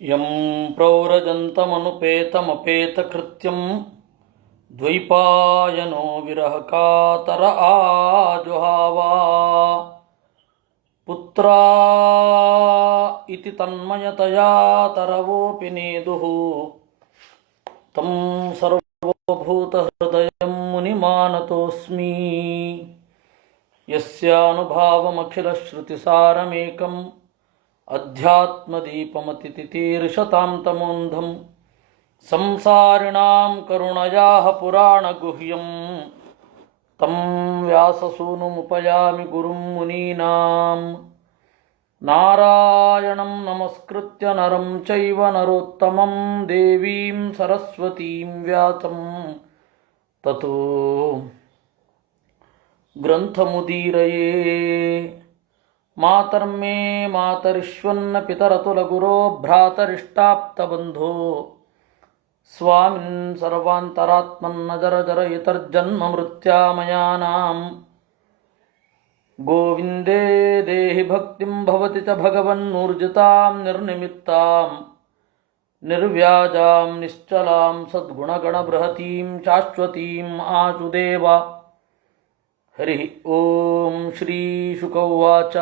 M ಪ್ರವ್ರಜಂತಮನುಪೇತಮಪೇತಕೃತ್ಯಂ ದ್ವೈಪಾಯನೋ ವಿರಹಕಾತರ ಆಜುಹಾವ ಪುತ್ರಾ ಇತಿ ತನ್ಮಯತಯಾ ತರವೋಪಿ ನೇದುಃ ತಂ ಸರ್ವಭೂತಹೃದಯಂ ಮುನಿಮಾನತೋಸ್ಮಿ ಯಸ್ಯಾನುಭಾವಮಖಿಲಶ್ರುತಿಸಾರಮೇಕಂ ಅಧ್ಯಾತ್ಮದೀಪಮತಿತಿತೀರ್ಷತಾಂ ತಮೋಂಧಂ ಸಂಸಾರಿಣಾಂ ಕರುಣಯಾಃ ಪುರಾಣಗುಹ್ಯಂ ತಂ ವ್ಯಾಸಸೂನುಮುಪಯಾಮಿ ಗುರುಂ ಮುನೀನಾಂ ನಾರಾಯಣಂ ನಮಸ್ಕೃತ್ಯ ನರಂ ಚೈವ ನರೋತ್ತಮಂ ದೇವೀಂ ಸರಸ್ವತೀಂ ವ್ಯಾಸಂ ತತೋ ಗ್ರಂಥಮುದೀರಯೇ ಮಾತರ್ಮೇ ಮಾತರಿಶ್ವನ್ನ ಪಿತರತುಲಗುರೋ ಭ್ರಾತರಿಷ್ಟಾಪ್ತಬಂಧೋ ಸ್ವಾಮಿನ್ ಸರ್ವಾಂತರಾತ್ಮನ್ನಜರಜರಯಿತರ್ಜನ್ಮ ಮೃತ್ಯಾಮಯಾನಾಂ ಗೋವಿಂದೇ ದೇಹಿ ಭಕ್ತಿಂ ಭವತಿ ಚ ಭಗವನ್ನೂರ್ಜಿತಾಂ ನಿರ್ನಿಮಿತ್ತಾಂ ನಿರ್ವ್ಯಾಜಾಂ ನಿಶ್ಚಲಾಂ ಸದ್ಗುಣಗಣಬೃಹತೀಂ ಶಾಶ್ವತೀಂ ಆಚುದೇವ. ಹರಿ ಓಂ. ಶ್ರೀ ಶುಕ ಉವಾಚ.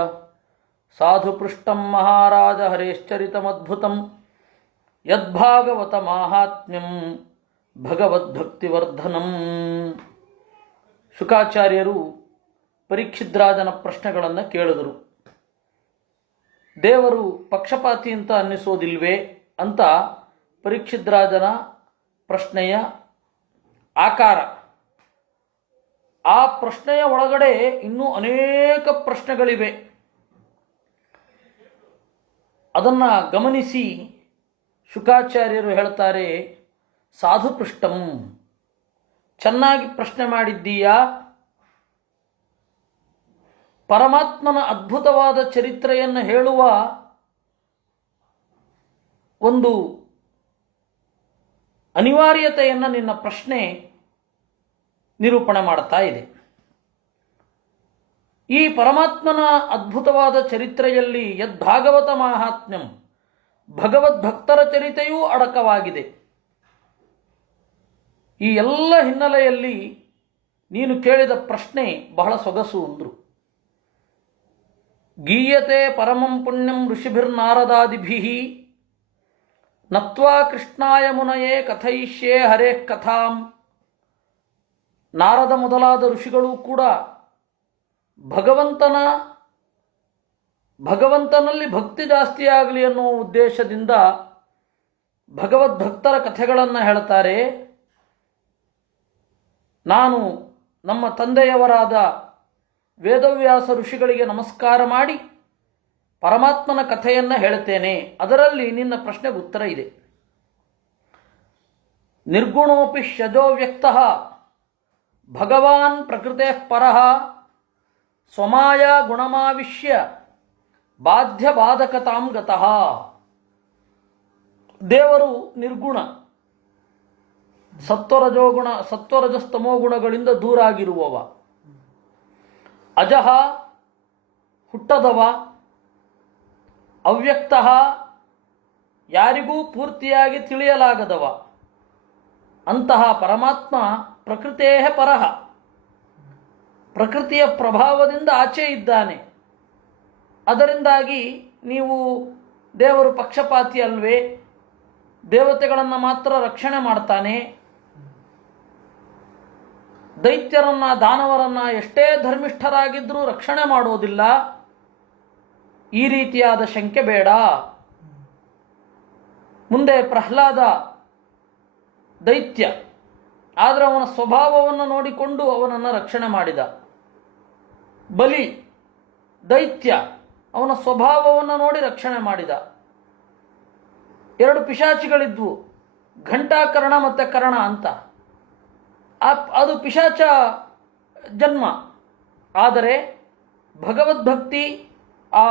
ಸಾಧು ಪೃಷ್ಟಂ ಮಹಾರಾಜ ಹರೇಶ್ಚರಿತಮದ್ಭುತಂ ಯದ್ಭಾಗವತ ಮಾಹಾತ್ಮ್ಯಂ ಭಗವದ್ಭಕ್ತಿವರ್ಧನಂ. ಶುಕಾಚಾರ್ಯರು ಪರೀಕ್ಷಿದ್ರಾಜನ ಪ್ರಶ್ನೆಗಳನ್ನು ಕೇಳಿದರು. ದೇವರು ಪಕ್ಷಪಾತಿ ಅಂತ ಅನ್ನಿಸೋದಿಲ್ವೇ ಅಂತ ಪರೀಕ್ಷಿದ್ರಾಜನ ಪ್ರಶ್ನೆಯ ಆಕಾರ. ಆ ಪ್ರಶ್ನೆಯ ಒಳಗಡೆ ಇನ್ನೂ ಅನೇಕ ಪ್ರಶ್ನೆಗಳಿವೆ. ಅದನ್ನು ಗಮನಿಸಿ ಶುಕಾಚಾರ್ಯರು ಹೇಳ್ತಾರೆ, ಸಾಧು ಪೃಷ್ಟಂ, ಚೆನ್ನಾಗಿ ಪ್ರಶ್ನೆ ಮಾಡಿದ್ದೀಯಾ. ಪರಮಾತ್ಮನ ಅದ್ಭುತವಾದ ಚರಿತ್ರೆಯನ್ನು ಹೇಳುವ ಒಂದು ಅನಿವಾರ್ಯತೆಯನ್ನು ನಿನ್ನ ಪ್ರಶ್ನೆ ನಿರೂಪಣೆ ಮಾಡ್ತಾ ಇದೆ. ಈ ಪರಮಾತ್ಮನ ಅದ್ಭುತವಾದ ಚರಿತ್ರೆಯಲ್ಲಿ ಯದ್ಭಾಗವತ ಮಾಹಾತ್ಮ್ಯಂ, ಭಗವದ್ಭಕ್ತರ ಚರಿತೆಯೂ ಅಡಕವಾಗಿದೆ. ಈ ಎಲ್ಲ ಹಿನ್ನೆಲೆಯಲ್ಲಿ ನೀನು ಕೇಳಿದ ಪ್ರಶ್ನೆ ಬಹಳ ಸೊಗಸು ಅಂದರು. ಗೀಯತೆ ಪರಮಂ ಪುಣ್ಯಂ ಋಷಿಭಿರ್ನಾರದಾದಿಭಿಃ ನತ್ವಾ ಕೃಷ್ಣಾಯ ಮುನಯೇ ಕಥಯಿಷ್ಯೇ ಹರೇಃ ಕಥಾಂ. ನಾರದ ಮೊದಲಾದ ಋಷಿಗಳು ಕೂಡ ಭಗವಂತನಲ್ಲಿ ಭಕ್ತಿ ಜಾಸ್ತಿ ಆಗಲಿ ಅನ್ನೋ ಉದ್ದೇಶದಿಂದ ಭಗವದ್ಭಕ್ತರ ಕಥೆಗಳನ್ನು ಹೇಳ್ತಾರೆ. ನಾನು ನಮ್ಮ ತಂದೆಯವರಾದ ವೇದವ್ಯಾಸ ಋಷಿಗಳಿಗೆ ನಮಸ್ಕಾರ ಮಾಡಿ ಪರಮಾತ್ಮನ ಕಥೆಯನ್ನು ಹೇಳ್ತೇನೆ. ಅದರಲ್ಲಿ ನಿನ್ನ ಪ್ರಶ್ನೆಗೆ ಉತ್ತರ ಇದೆ. ನಿರ್ಗುಣೋಪಿ ಷಜೋ ವ್ಯಕ್ತಃ ಭಗವಾನ್ ಪ್ರಕೃತೆ ಪರಃ ಸ್ವಮಾಯ ಗುಣಮಾವಿಶ್ಯ ಬಾಧ್ಯ ಬಾಧಕತಾಂ ಗತಃ. ದೇವರು ನಿರ್ಗುಣ, ಸತ್ವರಜಸ್ತಮೋ ಗುಣಗಳಿಂದ ದೂರಾಗಿರುವವ. ಅಜಃ, ಹುಟ್ಟದವ. ಅವ್ಯಕ್ತಃ, ಯಾರಿಗೂ ಪೂರ್ತಿಯಾಗಿ ತಿಳಿಯಲಾಗದವ. ಅಂತಹ ಪರಮಾತ್ಮ ಪ್ರಕೃತೇ ಪರಃ, ಪ್ರಕೃತಿಯ ಪ್ರಭಾವದಿಂದ ಆಚೆ ಇದ್ದಾನೆ. ಅದರಿಂದಾಗಿ ನೀವು ದೇವರು ಪಕ್ಷಪಾತಿ ಅಲ್ವೇ, ದೇವತೆಗಳನ್ನು ಮಾತ್ರ ರಕ್ಷಣೆ ಮಾಡ್ತಾನೆ, ದೈತ್ಯರನ್ನ ದಾನವರನ್ನ ಎಷ್ಟೇ ಧರ್ಮಿಷ್ಠರಾಗಿದ್ದರೂ ರಕ್ಷಣೆ ಮಾಡೋದಿಲ್ಲ, ಈ ರೀತಿಯಾದ ಶಂಕೆ ಬೇಡ. ಮುಂದೆ ಪ್ರಹ್ಲಾದ ದೈತ್ಯ, ಆದರೆ ಅವನ ಸ್ವಭಾವವನ್ನು ನೋಡಿಕೊಂಡು ಅವನನ್ನು ರಕ್ಷಣೆ ಮಾಡಿದ. ಬಲಿ ದೈತ್ಯ, ಅವನ ಸ್ವಭಾವವನ್ನು ನೋಡಿ ರಕ್ಷಣೆ ಮಾಡಿದ. ಎರಡು ಪಿಶಾಚಿಗಳಿದ್ವು, ಘಂಟಾಕರ್ಣ ಮತ್ತು ಕರ್ಣ ಅಂತ. ಅದು ಪಿಶಾಚ ಜನ್ಮ. ಆದರೆ ಭಗವದ್ಭಕ್ತಿ, ಆ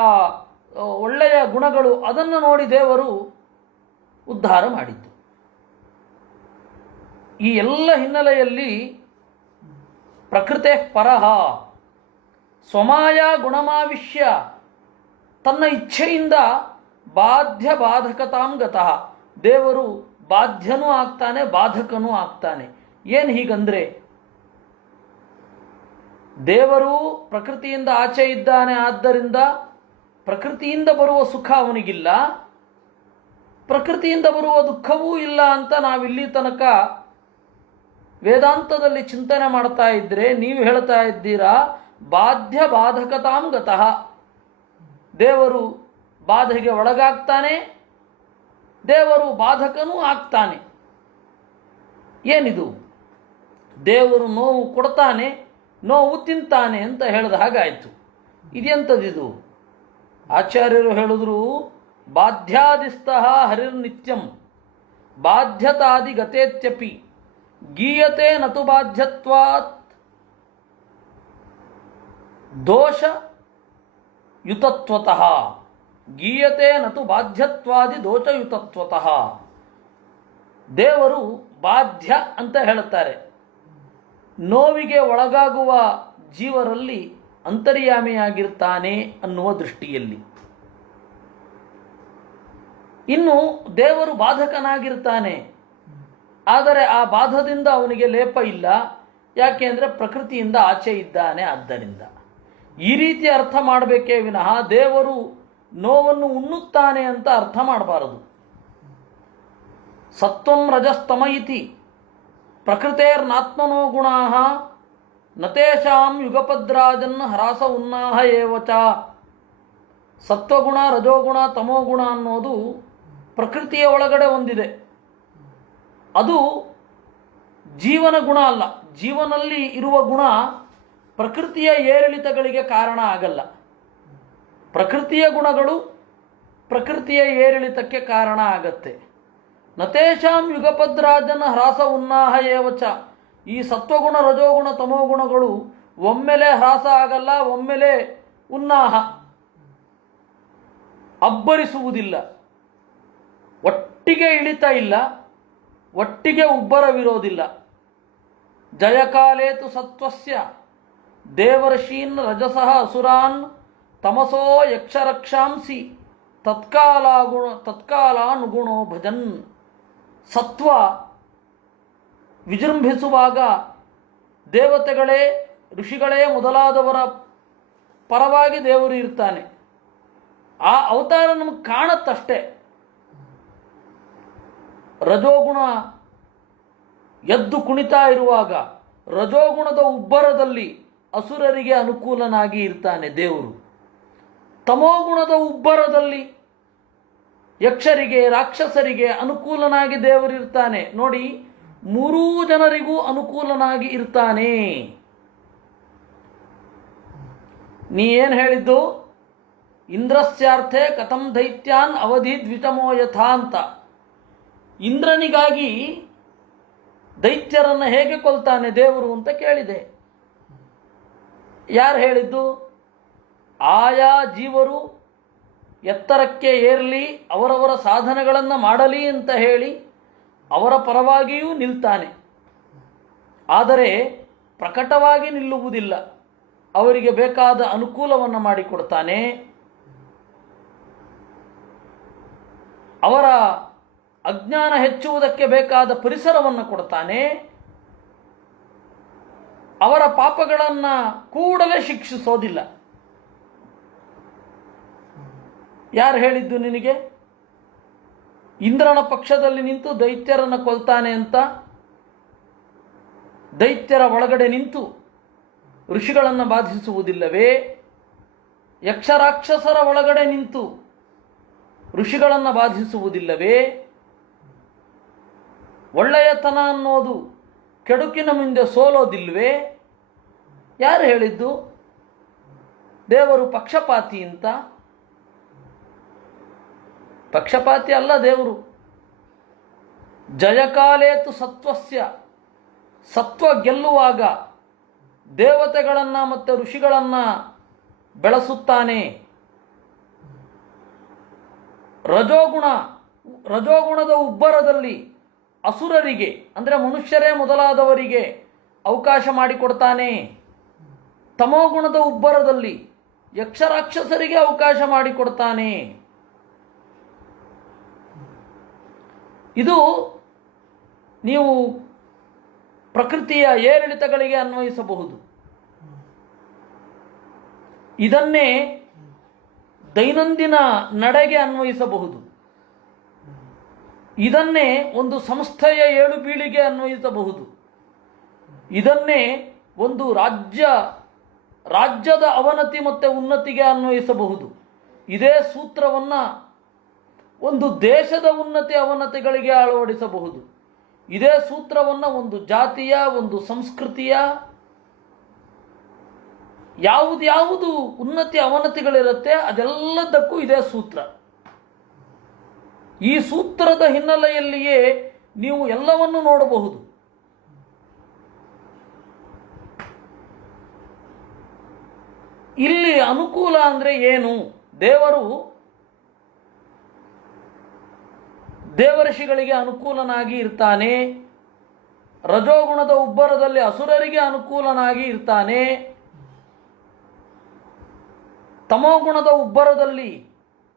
ಒಳ್ಳೆಯ ಗುಣಗಳು, ಅದನ್ನು ನೋಡಿ ದೇವರು ಉದ್ಧಾರ ಮಾಡಿದ್ದು. ಈ ಎಲ್ಲ ಹಿನ್ನೆಲೆಯಲ್ಲಿ ಪ್ರಕೃತೆ ಪರಹ ಸ್ವಮಾಯ ಗುಣಮಾವಿಶ್ಯ, ತನ್ನ ಇಚ್ಛೆಯಿಂದ ಬಾಧ್ಯ ಬಾಧಕತಾಂ ಗತಃ. ದೇವರು ಬಾಧ್ಯನೂ ಆಗ್ತಾನೆ, ಬಾಧಕನೂ ಆಗ್ತಾನೆ. ಏನು ಹೀಗಂದ್ರೆ, ದೇವರು ಪ್ರಕೃತಿಯಿಂದ ಆಚೆ ಇದ್ದಾನೆ, ಆದ್ದರಿಂದ ಪ್ರಕೃತಿಯಿಂದ ಬರುವ ಸುಖ ಅವನಿಗಿಲ್ಲ, ಪ್ರಕೃತಿಯಿಂದ ಬರುವ ದುಃಖವೂ ಇಲ್ಲ ಅಂತ ನಾವಿಲ್ಲಿ ತನಕ ವೇದಾಂತದಲ್ಲಿ ಚಿಂತನೆ ಮಾಡ್ತಾ ಇದ್ರೆ, ನೀವು ಹೇಳ್ತಾ ಇದ್ದೀರಾ ಬಾಧ್ಯ ಬಾಧಕತಾಂ ಗತಃ. ದೇವರು ಬಾಧೆಗೆ ಒಳಗಾಗ್ತಾನೆ, ದೇವರು ಬಾಧಕನೂ ಆಗ್ತಾನೆ. ಏನಿದು? ದೇವರು ನೋವು ಕೊಡ್ತಾನೆ, ನೋವು ತಿಂತಾನೆ ಅಂತ ಹೇಳಿದ ಹಾಗಾಯಿತು. ಇದೆಂಥದಿದು? ಆಚಾರ್ಯರು ಹೇಳಿದ್ರು, ಬಾಧ್ಯಾದಿಸ್ತಃ ಹರಿರ್ನಿತ್ಯಂ ಬಾಧ್ಯತಾದಿ ಗತೇತ್ಯಪಿ ಗೀಯತೆ ನತು ಬಾಧ್ಯತ್ವಾತ್ ದೋಷ ಯುತತ್ವತಃ. ಗೀಯತೆ ನತು ಬಾಧ್ಯತ್ವಾದಿ ದೋಷಯುತತ್ವತಃ. ದೇವರು ಬಾಧ್ಯ ಅಂತ ಹೇಳುತ್ತಾರೆ, ನೋವಿಗೆ ಒಳಗಾಗುವ ಜೀವರಲ್ಲಿ ಅಂತರ್ಯಾಮಿಯಾಗಿರ್ತಾನೆ ಅನ್ನುವ ದೃಷ್ಟಿಯಲ್ಲಿ. ಇನ್ನು ದೇವರು ಬಾಧಕನಾಗಿರ್ತಾನೆ, ಆದರೆ ಆ ಬಾಧದಿಂದ ಅವನಿಗೆ ಲೇಪ ಇಲ್ಲ. ಯಾಕೆ ಅಂದರೆ ಪ್ರಕೃತಿಯಿಂದ ಆಚೆ ಇದ್ದಾನೆ. ಆದ್ದರಿಂದ ಈ ರೀತಿ ಅರ್ಥ ಮಾಡಬೇಕೇ ವಿನಃ ದೇವರು ನೋವನ್ನು ಉಣ್ಣುತ್ತಾನೆ ಅಂತ ಅರ್ಥ ಮಾಡಬಾರದು. ಸತ್ವಂ ರಜಸ್ತಮ ಇತಿ ಪ್ರಕೃತೇರ್ನಾತ್ಮನೋ ಗುಣಾ ನತೇಷಾಂ ಯುಗಪದ್ರಾಜನ್ ಹರಾಸ ಉನ್ನಾಹ ಏವಚ. ಸತ್ವಗುಣ, ರಜೋಗುಣ, ತಮೋಗುಣ ಅನ್ನೋದು ಪ್ರಕೃತಿಯ ಒಳಗಡೆ ಒಂದಿದೆ. ಅದು ಜೀವನ ಗುಣ ಅಲ್ಲ. ಜೀವನಲ್ಲಿ ಇರುವ ಗುಣ ಪ್ರಕೃತಿಯ ಏರಿಳಿತಗಳಿಗೆ ಕಾರಣ ಆಗಲ್ಲ. ಪ್ರಕೃತಿಯ ಗುಣಗಳು ಪ್ರಕೃತಿಯ ಏರಿಳಿತಕ್ಕೆ ಕಾರಣ ಆಗತ್ತೆ. ನತೇಶಾಂ ಯುಗಪದ್ರಾಜನ ಹ್ರಾಸ ಉನ್ನಾಹ ಏವಚ. ಈ ಸತ್ವಗುಣ, ರಜೋಗುಣ, ತಮೋಗುಣಗಳು ಒಮ್ಮೆಲೆ ಹ್ರಾಸ ಆಗಲ್ಲ, ಒಮ್ಮೆಲೆ ಉನ್ನಾಹ ಅಬ್ಬರಿಸುವುದಿಲ್ಲ. ಒಟ್ಟಿಗೆ ಇಳಿತ ಇಲ್ಲ, ಒಟ್ಟಿಗೆ ಉಬ್ಬರವಿರೋದಿಲ್ಲ. ಜಯಕಾಲೇತು ಸತ್ವಸ್ಯ ದೇವರ್ಷೀನ್ ರಜಸಃ ಅಸುರಾನ್ ತಮಸೋ ಯಕ್ಷರಕ್ಷಾಂಸಿ ತತ್ಕಾಲಾನುಗುಣೋ ಭಜನ್. ಸತ್ವ ವಿಜೃಂಭಿಸುವಾಗ ದೇವತೆಗಳೇ, ಋಷಿಗಳೇ ಮೊದಲಾದವರ ಪರವಾಗಿ ದೇವರು ಇರ್ತಾನೆ. ಆ ಅವತಾರ ನಮಗೆ ಕಾಣತ್ತಷ್ಟೇ. ರಜೋಗುಣ ಎದ್ದು ಕುಣಿತಾ ಇರುವಾಗ ರಜೋಗುಣದ ಉಬ್ಬರದಲ್ಲಿ ಅಸುರರಿಗೆ ಅನುಕೂಲನಾಗಿ ಇರ್ತಾನೆ ದೇವರು. ತಮೋಗುಣದ ಉಬ್ಬರದಲ್ಲಿ ಯಕ್ಷರಿಗೆ, ರಾಕ್ಷಸರಿಗೆ ಅನುಕೂಲನಾಗಿ ದೇವರಿರ್ತಾನೆ. ನೋಡಿ, ಮೂರೂ ಜನರಿಗೂ ಅನುಕೂಲನಾಗಿ ಇರ್ತಾನೆ. ನೀ ಏನು ಹೇಳಿದ್ದು? ಇಂದ್ರಸ್ಯಾರ್ಥೆ ಕಥಂ ದೈತ್ಯಾನ್ ಅವಧಿ ದ್ವಿತಮೋ ಯಥಾ ಅಂತ. ಇಂದ್ರನಿಗಾಗಿ ದೈತ್ಯರನ್ನು ಹೇಗೆ ಕೊಲ್ತಾನೆ ದೇವರು ಅಂತ ಕೇಳಿದೆ. ಯಾರು ಹೇಳಿದ್ದು? ಆಯಾ ಜೀವರು ಎತ್ತರಕ್ಕೆ ಏರಲಿ, ಅವರವರ ಸಾಧನೆಗಳನ್ನು ಮಾಡಲಿ ಅಂತ ಹೇಳಿ ಅವರ ಪರವಾಗಿಯೂ ನಿಲ್ತಾನೆ. ಆದರೆ ಪ್ರಕಟವಾಗಿ ನಿಲ್ಲುವುದಿಲ್ಲ. ಅವರಿಗೆ ಬೇಕಾದ ಅನುಕೂಲವನ್ನು ಮಾಡಿಕೊಡ್ತಾನೆ. ಅವರ ಅಜ್ಞಾನ ಹೆಚ್ಚುವುದಕ್ಕೆ ಬೇಕಾದ ಪರಿಸರವನ್ನು ಕೊಡ್ತಾನೆ. ಅವರ ಪಾಪಗಳನ್ನು ಕೂಡಲೇ ಶಿಕ್ಷಿಸೋದಿಲ್ಲ. ಯಾರು ಹೇಳಿದ್ದು ನಿನಗೆ ಇಂದ್ರನ ಪಕ್ಷದಲ್ಲಿ ನಿಂತು ದೈತ್ಯರನ್ನು ಕೊಲ್ತಾನೆ ಅಂತ? ದೈತ್ಯರ ಒಳಗಡೆ ನಿಂತು ಋಷಿಗಳನ್ನು ಬಾಧಿಸುವುದಿಲ್ಲವೇ? ಯಕ್ಷರಾಕ್ಷಸರ ಒಳಗಡೆ ನಿಂತು ಋಷಿಗಳನ್ನು ಬಾಧಿಸುವುದಿಲ್ಲವೇ? ಒಳ್ಳೆಯತನ ಅನ್ನೋದು ಕೆಡುಕಿನ ಮುಂದೆ ಸೋಲೋದಿಲ್ವೇ? ಯಾರು ಹೇಳಿದ್ದು ದೇವರು ಪಕ್ಷಪಾತಿ ಅಂತ? ಪಕ್ಷಪಾತಿ ಅಲ್ಲ ದೇವರು. ಜಯಕಾಲೇತು ಸತ್ವಸ್ಯ. ಸತ್ವ ಗೆಲ್ಲುವಾಗ ದೇವತೆಗಳನ್ನು ಮತ್ತು ಋಷಿಗಳನ್ನು ಬೆಳೆಸುತ್ತಾನೆ. ರಜೋಗುಣದ ಉಬ್ಬರದಲ್ಲಿ ಅಸುರರಿಗೆ, ಅಂದರೆ ಮನುಷ್ಯರೇ ಮೊದಲಾದವರಿಗೆ ಅವಕಾಶ ಮಾಡಿಕೊಡ್ತಾನೆ. ತಮೋಗುಣದ ಉಬ್ಬರದಲ್ಲಿ ಯಕ್ಷರಾಕ್ಷಸರಿಗೆ ಅವಕಾಶ ಮಾಡಿಕೊಡ್ತಾನೆ. ಇದು ನೀವು ಪ್ರಕೃತಿಯ ಏರಿಳಿತಗಳಿಗೆ ಅನ್ವಯಿಸಬಹುದು. ಇದನ್ನೇ ದೈನಂದಿನ ನಡೆಗೆ ಅನ್ವಯಿಸಬಹುದು. ಇದನ್ನೇ ಒಂದು ಸಂಸ್ಥೆಯ ಏಳು ಬೀಳಿಗೆ ಅನ್ವಯಿಸಬಹುದು. ಇದನ್ನೇ ಒಂದು ರಾಜ್ಯದ ಅವನತಿ ಮತ್ತು ಉನ್ನತಿಗೆ ಅನ್ವಯಿಸಬಹುದು. ಇದೇ ಸೂತ್ರವನ್ನು ಒಂದು ದೇಶದ ಉನ್ನತಿ ಅವನತಿಗಳಿಗೆ ಅಳವಡಿಸಬಹುದು. ಇದೇ ಸೂತ್ರವನ್ನು ಒಂದು ಜಾತಿಯ, ಒಂದು ಸಂಸ್ಕೃತಿಯ, ಯಾವುದು ಉನ್ನತಿ ಅವನತಿಗಳಿರುತ್ತೆ ಅದೆಲ್ಲದಕ್ಕೂ ಇದೇ ಸೂತ್ರ. ಈ ಸೂತ್ರದ ಹಿನ್ನೆಲೆಯಲ್ಲಿಯೇ ನೀವು ಎಲ್ಲವನ್ನು ನೋಡಬಹುದು. ಇಲ್ಲಿ ಅನುಕೂಲ ಅಂದರೆ ಏನು? ದೇವಋಷಿಗಳಿಗೆ ಅನುಕೂಲನಾಗಿ ಇರ್ತಾನೆ, ರಜೋಗುಣದ ಉಬ್ಬರದಲ್ಲಿ ಅಸುರರಿಗೆ ಅನುಕೂಲನಾಗಿ ಇರ್ತಾನೆ, ತಮೋಗುಣದ ಉಬ್ಬರದಲ್ಲಿ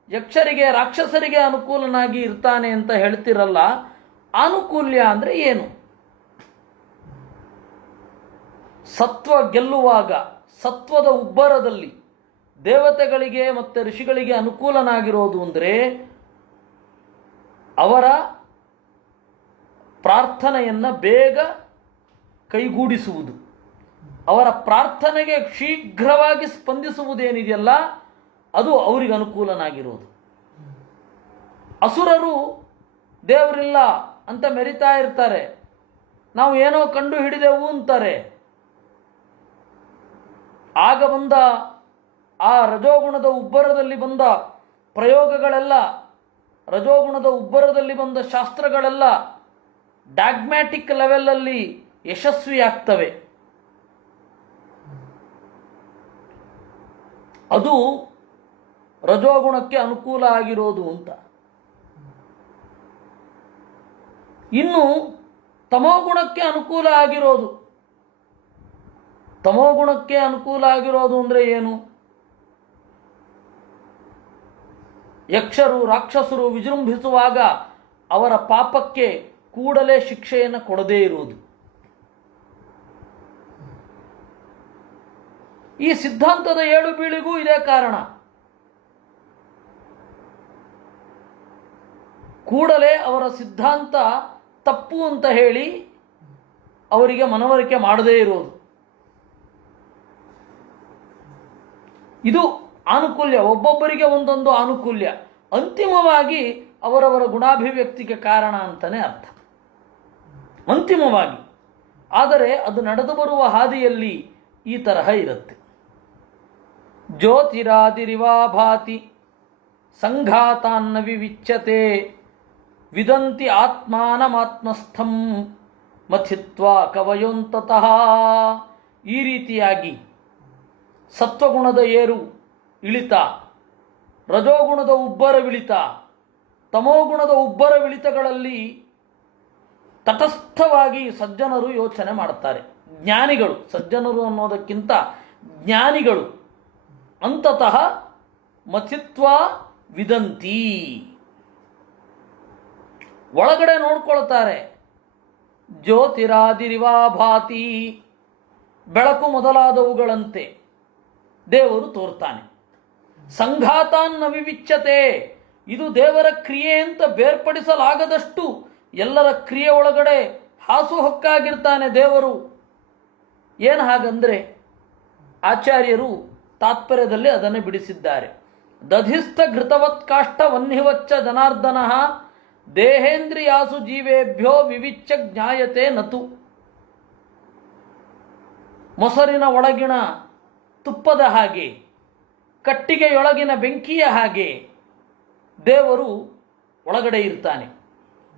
ಯಕ್ಷರಿಗೆ ರಾಕ್ಷಸರಿಗೆ ಅನುಕೂಲನಾಗಿ ಇರ್ತಾನೆ ಅಂತ ಹೇಳ್ತಿರಲ್ಲ. ಆನುಕೂಲ್ಯ ಅಂದರೆ ಏನು? ಸತ್ವ ಗೆಲ್ಲುವಾಗ ಸತ್ವದ ಉಬ್ಬರದಲ್ಲಿ ದೇವತೆಗಳಿಗೆ ಮತ್ತು ಋಷಿಗಳಿಗೆ ಅನುಕೂಲನಾಗಿರೋದು ಅಂದರೆ ಅವರ ಪ್ರಾರ್ಥನೆಯನ್ನು ಬೇಗ ಕೈಗೂಡಿಸುವುದು, ಅವರ ಪ್ರಾರ್ಥನೆಗೆ ಶೀಘ್ರವಾಗಿ ಸ್ಪಂದಿಸುವುದೇನಿದೆಯಲ್ಲ ಅದು ಅವರಿಗೆ ಅನುಕೂಲನಾಗಿರೋದು. ಅಸುರರು ದೇವರಿಲ್ಲ ಅಂತ ಮೆರಿತಾ ಇರ್ತಾರೆ, ನಾವು ಏನೋ ಕಂಡು ಹಿಡಿದೆವು ಅಂತಾರೆ. ಆಗ ಬಂದ ಆ ರಜೋಗುಣದ ಉಬ್ಬರದಲ್ಲಿ ಬಂದ ಪ್ರಯೋಗಗಳೆಲ್ಲ, ರಜೋಗುಣದ ಉಬ್ಬರದಲ್ಲಿ ಬಂದ ಶಾಸ್ತ್ರಗಳೆಲ್ಲ ಡಾಗ್ಮ್ಯಾಟಿಕ್ ಲೆವೆಲಲ್ಲಿ ಯಶಸ್ವಿಯಾಗ್ತವೆ. ಅದು ರಜೋಗುಣಕ್ಕೆ ಅನುಕೂಲ ಆಗಿರೋದು ಅಂತ. ಇನ್ನು ತಮೋಗುಣಕ್ಕೆ ಅನುಕೂಲ ಆಗಿರೋದು. ತಮೋಗುಣಕ್ಕೆ ಅನುಕೂಲ ಆಗಿರೋದು ಅಂದರೆ ಏನು? ಯಕ್ಷರು ರಾಕ್ಷಸರು ವಿಜೃಂಭಿಸುವಾಗ ಅವರ ಪಾಪಕ್ಕೆ ಕೂಡಲೇ ಶಿಕ್ಷೆಯನ್ನು ಕೊಡದೇ ಇರುವುದು. ಈ ಸಿದ್ಧಾಂತದ ಏಳು ಬೀಳಿಗೂ ಇದೇ ಕಾರಣ. ಕೂಡಲೇ ಅವರ ಸಿದ್ಧಾಂತ ತಪ್ಪು ಅಂತ ಹೇಳಿ ಅವರಿಗೆ ಮನವರಿಕೆ ಮಾಡದೇ ಇರೋದು. ಇದು ಆನುಕೂಲ್ಯ. ಒಬ್ಬೊಬ್ಬರಿಗೆ ಒಂದೊಂದು ಆನುಕೂಲ್ಯ. ಅಂತಿಮವಾಗಿ ಅವರವರ ಗುಣಾಭಿವ್ಯಕ್ತಿಗೆ ಕಾರಣ ಅಂತಲೇ ಅರ್ಥ, ಅಂತಿಮವಾಗಿ. ಆದರೆ ಅದು ನಡೆದು ಬರುವ ಹಾದಿಯಲ್ಲಿ ಈ ತರಹ ಇರುತ್ತೆ. ಜ್ಯೋತಿರಾದಿರಿವಾಭಾತಿ ಸಂಘಾತಾನ್ನ ವಿವಿಚ್ಯತೆ ವಿದಂತಿ ಆತ್ಮಾನಮಾತ್ಮಸ್ಥಂ ಮಥಿತ್ವಾ ಕವಯೋಂತತಃ. ಈ ರೀತಿಯಾಗಿ ಸತ್ವಗುಣದ ಏರು ಇಳಿತ, ರಜೋಗುಣದ ಉಬ್ಬರವಿಳಿತ, ತಮೋಗುಣದ ಉಬ್ಬರವಿಳಿತಗಳಲ್ಲಿ ತಟಸ್ಥವಾಗಿ ಸಜ್ಜನರು ಯೋಚನೆ ಮಾಡುತ್ತಾರೆ. ಜ್ಞಾನಿಗಳು, ಸಜ್ಜನರು ಅನ್ನೋದಕ್ಕಿಂತ ಜ್ಞಾನಿಗಳು ಅಂತತಃ ಮಥಿತ್ವ ವಿದಂತಿ, ಒಳಗಡೆ ನೋಡ್ಕೊಳ್ತಾರೆ. ಜ್ಯೋತಿರಾದಿರಿವಾಭಾತಿ, ಬೆಳಕು ಮೊದಲಾದವುಗಳಂತೆ ದೇವರು ತೋರ್ತಾನೆ. ಸಂಘಾತಾನ್ನ ವಿವಿಚ್ಯತೆ, ಇದು ದೇವರ ಕ್ರಿಯೆ ಅಂತ ಬೇರ್ಪಡಿಸಲಾಗದಷ್ಟು ಎಲ್ಲರ ಕ್ರಿಯೆ ಒಳಗಡೆ ಹಾಸುಹೊಕ್ಕಾಗಿರ್ತಾನೆ ದೇವರು. ಏನು ಹಾಗಂದ್ರೆ ಆಚಾರ್ಯರು ತಾತ್ಪರ್ಯದಲ್ಲಿ ಅದನ್ನು ಬಿಡಿಸಿದ್ದಾರೆ. ದಧಿಸ್ಥ ಘೃತವತ್ ಕಾಷ್ಟ ವನ್ಹಿವಚ್ಚ ಜನಾರ್ದನ ದೇಹೇಂದ್ರಿಯಾಸು ಜೀವೇಭ್ಯೋ ವಿವಿಚ್ಯ ಜ್ಞಾಯತೆ ನತು. ಮೊಸರಿನ ಒಳಗಿನ ತುಪ್ಪದ ಹಾಗೆ, ಕಟ್ಟಿಗೆಯೊಳಗಿನ ಬೆಂಕಿಯ ಹಾಗೆ ದೇವರು ಒಳಗಡೆ ಇರ್ತಾನೆ.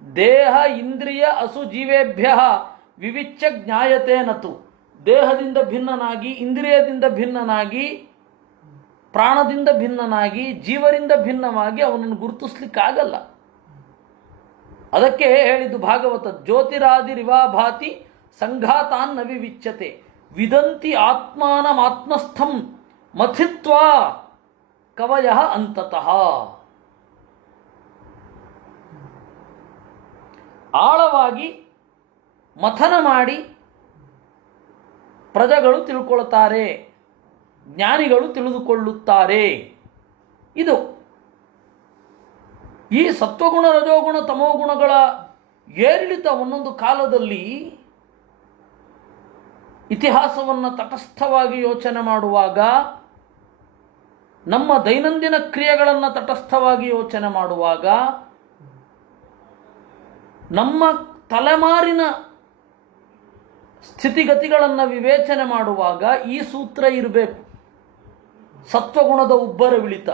ದೇಹ ಇಂದ್ರಿಯ ಅಸು ಜೀವೇಭ್ಯ ವಿವಿಚ್ಯ ಜ್ಞಾಯತೆ ನತು. ದೇಹದಿಂದ ಭಿನ್ನನಾಗಿ, ಇಂದ್ರಿಯದಿಂದ ಭಿನ್ನನಾಗಿ, ಪ್ರಾಣದಿಂದ ಭಿನ್ನನಾಗಿ, ಜೀವರಿಂದ ಭಿನ್ನವಾಗಿ ಅವನನ್ನು ಗುರುತಿಸ್ಲಿಕ್ಕಾಗಲ್ಲ. ಅದಕ್ಕೆ ಹೇಳಿದ್ದು ಭಾಗವತ, ಜ್ಯೋತಿರಾದಿರಿವಾಭಾತಿ ಸಂಘಾತಾನ್ನ ವಿವಿಚ್ಯತೆ ವಿದಂತಿ ಆತ್ಮಾನಮಾತ್ಮಸ್ಥಂ ಮಥಿತ್ವಾ ಕವಯಃ ಅಂತತಃ. ಆಳವಾಗಿ ಮಥನ ಮಾಡಿ ಪ್ರಜೆಗಳು ತಿಳ್ಕೊಳ್ತಾರೆ, ಜ್ಞಾನಿಗಳು ತಿಳಿದುಕೊಳ್ಳುತ್ತಾರೆ. ಇದು ಈ ಸತ್ವಗುಣ, ರಜೋಗುಣ, ತಮೋಗುಣಗಳ ಏರಿಳಿತ ಒಂದೊಂದು ಕಾಲದಲ್ಲಿ ಇತಿಹಾಸವನ್ನು ತಟಸ್ಥವಾಗಿ ಯೋಚನೆ ಮಾಡುವಾಗ, ನಮ್ಮ ದೈನಂದಿನ ಕ್ರಿಯೆಗಳನ್ನು ತಟಸ್ಥವಾಗಿ ಯೋಚನೆ ಮಾಡುವಾಗ, ನಮ್ಮ ತಲೆಮಾರಿನ ಸ್ಥಿತಿಗತಿಗಳನ್ನು ವಿವೇಚನೆ ಮಾಡುವಾಗ ಈ ಸೂತ್ರ ಇರಬೇಕು. ಸತ್ವಗುಣದ ಉಬ್ಬರವಿಳಿತ,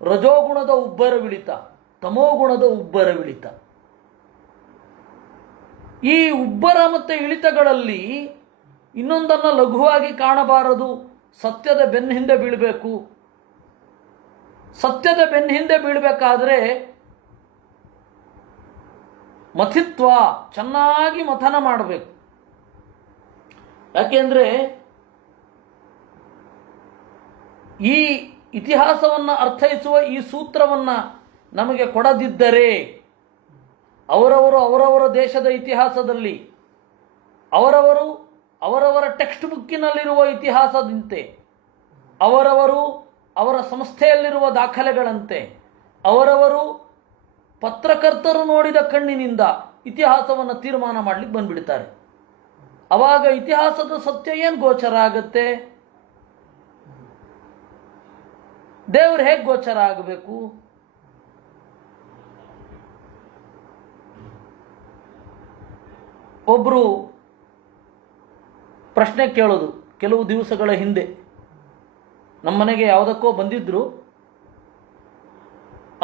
ರಜೋಗುಣದ ಉಬ್ಬರವಿಳಿತ, ತಮೋಗುಣದ ಉಬ್ಬರವಿಳಿತ. ಈ ಉಬ್ಬರ ಮತ್ತು ಇಳಿತಗಳಲ್ಲಿ ಇನ್ನೊಂದನ್ನು ಲಘುವಾಗಿ ಕಾಣಬಾರದು. ಸತ್ಯದ ಬೆನ್ನ ಹಿಂದೆ ಬೀಳಬೇಕು. ಸತ್ಯದ ಬೆನ್ನ ಹಿಂದೆ ಬೀಳಬೇಕಾದ್ರೆ ಮಥಿತ್ವ, ಚೆನ್ನಾಗಿ ಮಥನ ಮಾಡಬೇಕು. ಯಾಕೆಂದ್ರೆ ಈ ಇತಿಹಾಸವನ್ನು ಅರ್ಥೈಸುವ ಈ ಸೂತ್ರವನ್ನು ನಮಗೆ ಕೊಡದಿದ್ದರೆ, ಅವರವರ ದೇಶದ ಇತಿಹಾಸದಲ್ಲಿ ಅವರವರ ಟೆಕ್ಸ್ಟ್ ಬುಕ್ಕಿನಲ್ಲಿರುವ ಇತಿಹಾಸದಂತೆ, ಅವರ ಸಂಸ್ಥೆಯಲ್ಲಿರುವ ದಾಖಲೆಗಳಂತೆ, ಅವರವರು ಪತ್ರಕರ್ತರು ನೋಡಿದ ಕಣ್ಣಿನಿಂದ ಇತಿಹಾಸವನ್ನು ತೀರ್ಮಾನ ಮಾಡಲಿಕ್ಕೆ ಬಂದ್ಬಿಡ್ತಾರೆ. ಅವಾಗ ಇತಿಹಾಸದ ಸತ್ಯ ಏನು ಗೋಚರ ಆಗತ್ತೆ? ದೇವರು ಹೇಗೆ ಗೋಚರ ಆಗಬೇಕು? ಒಬ್ಬರು ಪ್ರಶ್ನೆ ಕೇಳೋದು, ಕೆಲವು ದಿವಸಗಳ ಹಿಂದೆ ನಮ್ಮನೆಗೆ ಯಾವುದಕ್ಕೋ ಬಂದಿದ್ರು.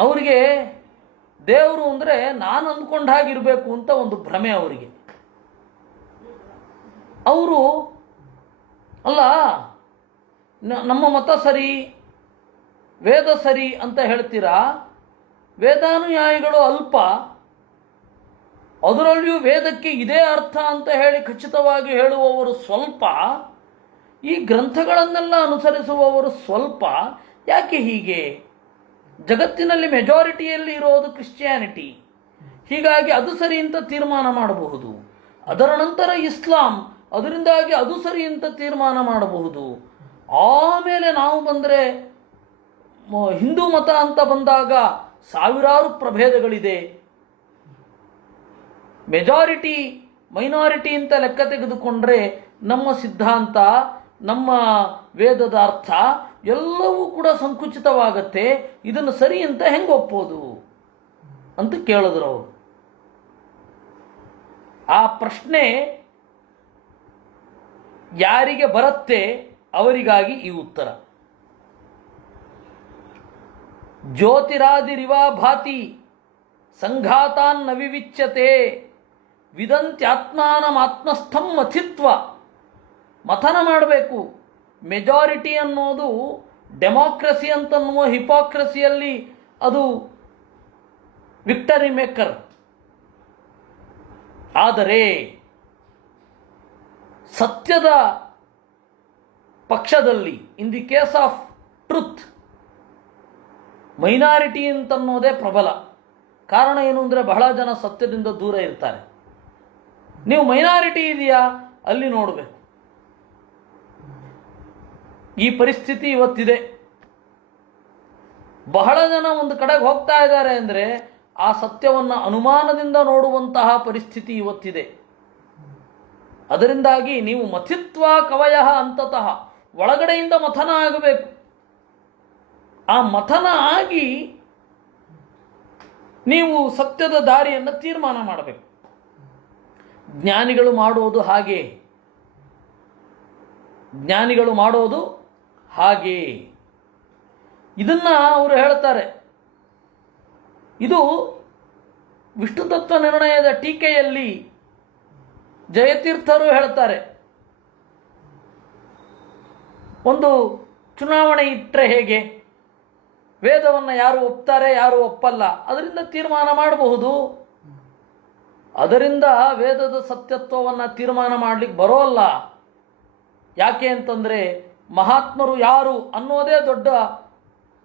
ಅವರಿಗೆ ದೇವರು ಅಂದರೆ ನಾನು ಅಂದ್ಕೊಂಡ ಹಾಗಿರಬೇಕು ಅಂತ ಒಂದು ಭ್ರಮೆ ಅವರಿಗೆ. ಅವರು ಅಲ್ಲ, ನಮ್ಮ ಮತ ಸರಿ, ವೇದ ಸರಿ ಅಂತ ಹೇಳ್ತೀರಾ, ವೇದಾನುಯಾಯಿಗಳು ಅಲ್ಪ, ಅದರಲ್ಲಿಯೂ ವೇದಕ್ಕೆ ಇದೇ ಅರ್ಥ ಅಂತ ಹೇಳಿ ಖಚಿತವಾಗಿ ಹೇಳುವವರು ಸ್ವಲ್ಪ, ಈ ಗ್ರಂಥಗಳನ್ನೆಲ್ಲ ಅನುಸರಿಸುವವರು ಸ್ವಲ್ಪ. ಯಾಕೆ ಹೀಗೆ? ಜಗತ್ತಿನಲ್ಲಿ ಮೆಜಾರಿಟಿಯಲ್ಲಿ ಇರೋದು ಕ್ರಿಶ್ಚಿಯಾನಿಟಿ, ಹೀಗಾಗಿ ಅದು ಸರಿ ಅಂತ ತೀರ್ಮಾನ ಮಾಡಬಹುದು. ಅದರ ನಂತರ ಇಸ್ಲಾಂ, ಅದರಿಂದಾಗಿ ಅದು ಸರಿ ಅಂತ ತೀರ್ಮಾನ ಮಾಡಬಹುದು. ಆಮೇಲೆ ನಾವು ಬಂದರೆ ಹಿಂದೂ ಮತ ಅಂತ ಬಂದಾಗ ಸಾವಿರಾರು ಪ್ರಭೇದಗಳಿದೆ. ಮೆಜಾರಿಟಿ ಮೈನಾರಿಟಿ ಅಂತ ಲೆಕ್ಕ ತೆಗೆದುಕೊಂಡ್ರೆ ನಮ್ಮ ಸಿದ್ಧಾಂತ, ನಮ್ಮ ವೇದದ ಅರ್ಥ ಎಲ್ಲವೂ ಕೂಡ ಸಂಕುಚಿತವಾಗತ್ತೆ. ಇದನ್ನು ಸರಿ ಅಂತ ಹೆಂಗೆ ಒಪ್ಪೋದು ಅಂತ ಕೇಳಿದ್ರು ಅವರು. ಆ ಪ್ರಶ್ನೆ ಯಾರಿಗೆ ಬರುತ್ತೆ ಅವರಿಗಾಗಿ ಈ ಉತ್ತರ. ಜ್ಯೋತಿರಾದಿರಿವಾ ಭಾತಿ ಸಂಘಾತಾನ್ ನ ವಿವಿಚ್ಯತೆ ವಿದಂತ್ಯಾತ್ಮಾನಮಾತ್ಮಸ್ಥಂ ಮಥಿತ್ವ. ಮಥನ ಮಾಡಬೇಕು. ಮೆಜಾರಿಟಿ ಅನ್ನೋದು ಡೆಮಾಕ್ರಸಿ ಅಂತನ್ನುವ ಹಿಪಾಕ್ರಸಿಯಲ್ಲಿ ಅದು ವಿಕ್ಟರಿ ಮೇಕರ್. ಆದರೆ ಸತ್ಯದ ಪಕ್ಷದಲ್ಲಿ, in the case of truth, minority ಅಂತನ್ನೋದೇ ಪ್ರಬಲ. ಕಾರಣ ಏನು ಅಂದರೆ ಬಹಳ ಜನ ಸತ್ಯದಿಂದ ದೂರ ಇರ್ತಾರೆ. ನೀವು ಮೈನಾರಿಟಿ ಇದೆಯಾ ಅಲ್ಲಿ ನೋಡಬೇಕು. ಈ ಪರಿಸ್ಥಿತಿ ಇವತ್ತಿದೆ. ಬಹಳ ಜನ ಒಂದು ಕಡೆಗೆ ಹೋಗ್ತಾ ಇದ್ದಾರೆ ಅಂದರೆ ಆ ಸತ್ಯವನ್ನು ಅನುಮಾನದಿಂದ ನೋಡುವಂತಹ ಪರಿಸ್ಥಿತಿ ಇವತ್ತಿದೆ. ಅದರಿಂದಾಗಿ ನೀವು ಮಥಿತ್ವ ಕವಯ ಅಂತತಃ ಒಳಗಡೆಯಿಂದ ಮಥನ ಆಗಬೇಕು. ಆ ಮಥನ ಆಗಿ ನೀವು ಸತ್ಯದ ದಾರಿಯನ್ನು ತೀರ್ಮಾನ ಮಾಡಬೇಕು. ಜ್ಞಾನಿಗಳು ಮಾಡೋದು ಹಾಗೆ. ಜ್ಞಾನಿಗಳು ಮಾಡೋದು ಹಾಗೆ. ಇದನ್ನ ಅವರು ಹೇಳ್ತಾರೆ. ಇದು ವಿಷ್ಣು ತತ್ವ ನಿರ್ಣಯದ ಟೀಕೆಯಲ್ಲಿ ಜಯತೀರ್ಥರು ಹೇಳ್ತಾರೆ. ಒಂದು ಚುನಾವಣೆ ಇಟ್ಟರೆ ಹೇಗೆ, ವೇದವನ್ನು ಯಾರು ಒಪ್ತಾರೆ ಯಾರು ಒಪ್ಪಲ್ಲ ಅದರಿಂದ ತೀರ್ಮಾನ ಮಾಡಬಹುದು. ಅದರಿಂದ ವೇದದ ಸತ್ಯತ್ವವನ್ನು ತೀರ್ಮಾನ ಮಾಡಲಿಕ್ಕೆ ಬರೋಲ್ಲ. ಯಾಕೆ ಅಂತಂದರೆ ಮಹಾತ್ಮರು ಯಾರು ಅನ್ನೋದೇ ದೊಡ್ಡ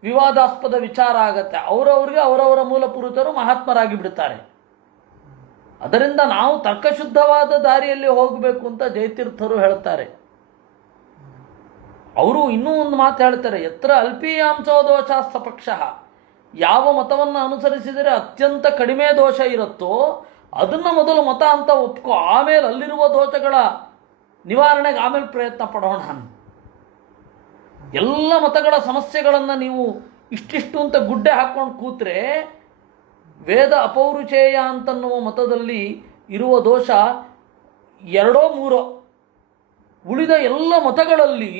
ವಿವಾದಾಸ್ಪದ ವಿಚಾರ ಆಗತ್ತೆ. ಅವರವ್ರಿಗೆ ಅವರವರ ಮೂಲ ಪುರುಷರು ಮಹಾತ್ಮರಾಗಿ ಬಿಡ್ತಾರೆ. ಅದರಿಂದ ನಾವು ತರ್ಕಶುದ್ಧವಾದ ದಾರಿಯಲ್ಲಿ ಹೋಗಬೇಕು ಅಂತ ಜಯತೀರ್ಥರು ಹೇಳ್ತಾರೆ. ಅವರು ಇನ್ನೂ ಒಂದು ಮಾತು ಹೇಳ್ತಾರೆ, ಯತ್ರ ಅಲ್ಪೀಯಾಂಶೋ ದೋಷಾಸ್ತ ಪಕ್ಷ, ಯಾವ ಮತವನ್ನು ಅನುಸರಿಸಿದರೆ ಅತ್ಯಂತ ಕಡಿಮೆ ದೋಷ ಇರುತ್ತೋ ಅದನ್ನು ಮೊದಲು ಮತ ಅಂತ ಒಪ್ಕೋ, ಆಮೇಲೆ ಅಲ್ಲಿರುವ ದೋಷಗಳ ನಿವಾರಣೆಗೆ ಆಮೇಲೆ ಪ್ರಯತ್ನ ಪಡೋಣ. ಎಲ್ಲ ಮತಗಳ ಸಮಸ್ಯೆಗಳನ್ನು ನೀವು ಇಷ್ಟಿಷ್ಟು ಅಂತ ಗುಡ್ಡೆ ಹಾಕ್ಕೊಂಡು ಕೂತ್ರೆ ವೇದ ಅಪೌರುಚೇಯ ಅಂತನ್ನುವ ಮತದಲ್ಲಿ ಇರುವ ದೋಷ 2-3. ಉಳಿದ ಎಲ್ಲ ಮತಗಳಲ್ಲಿ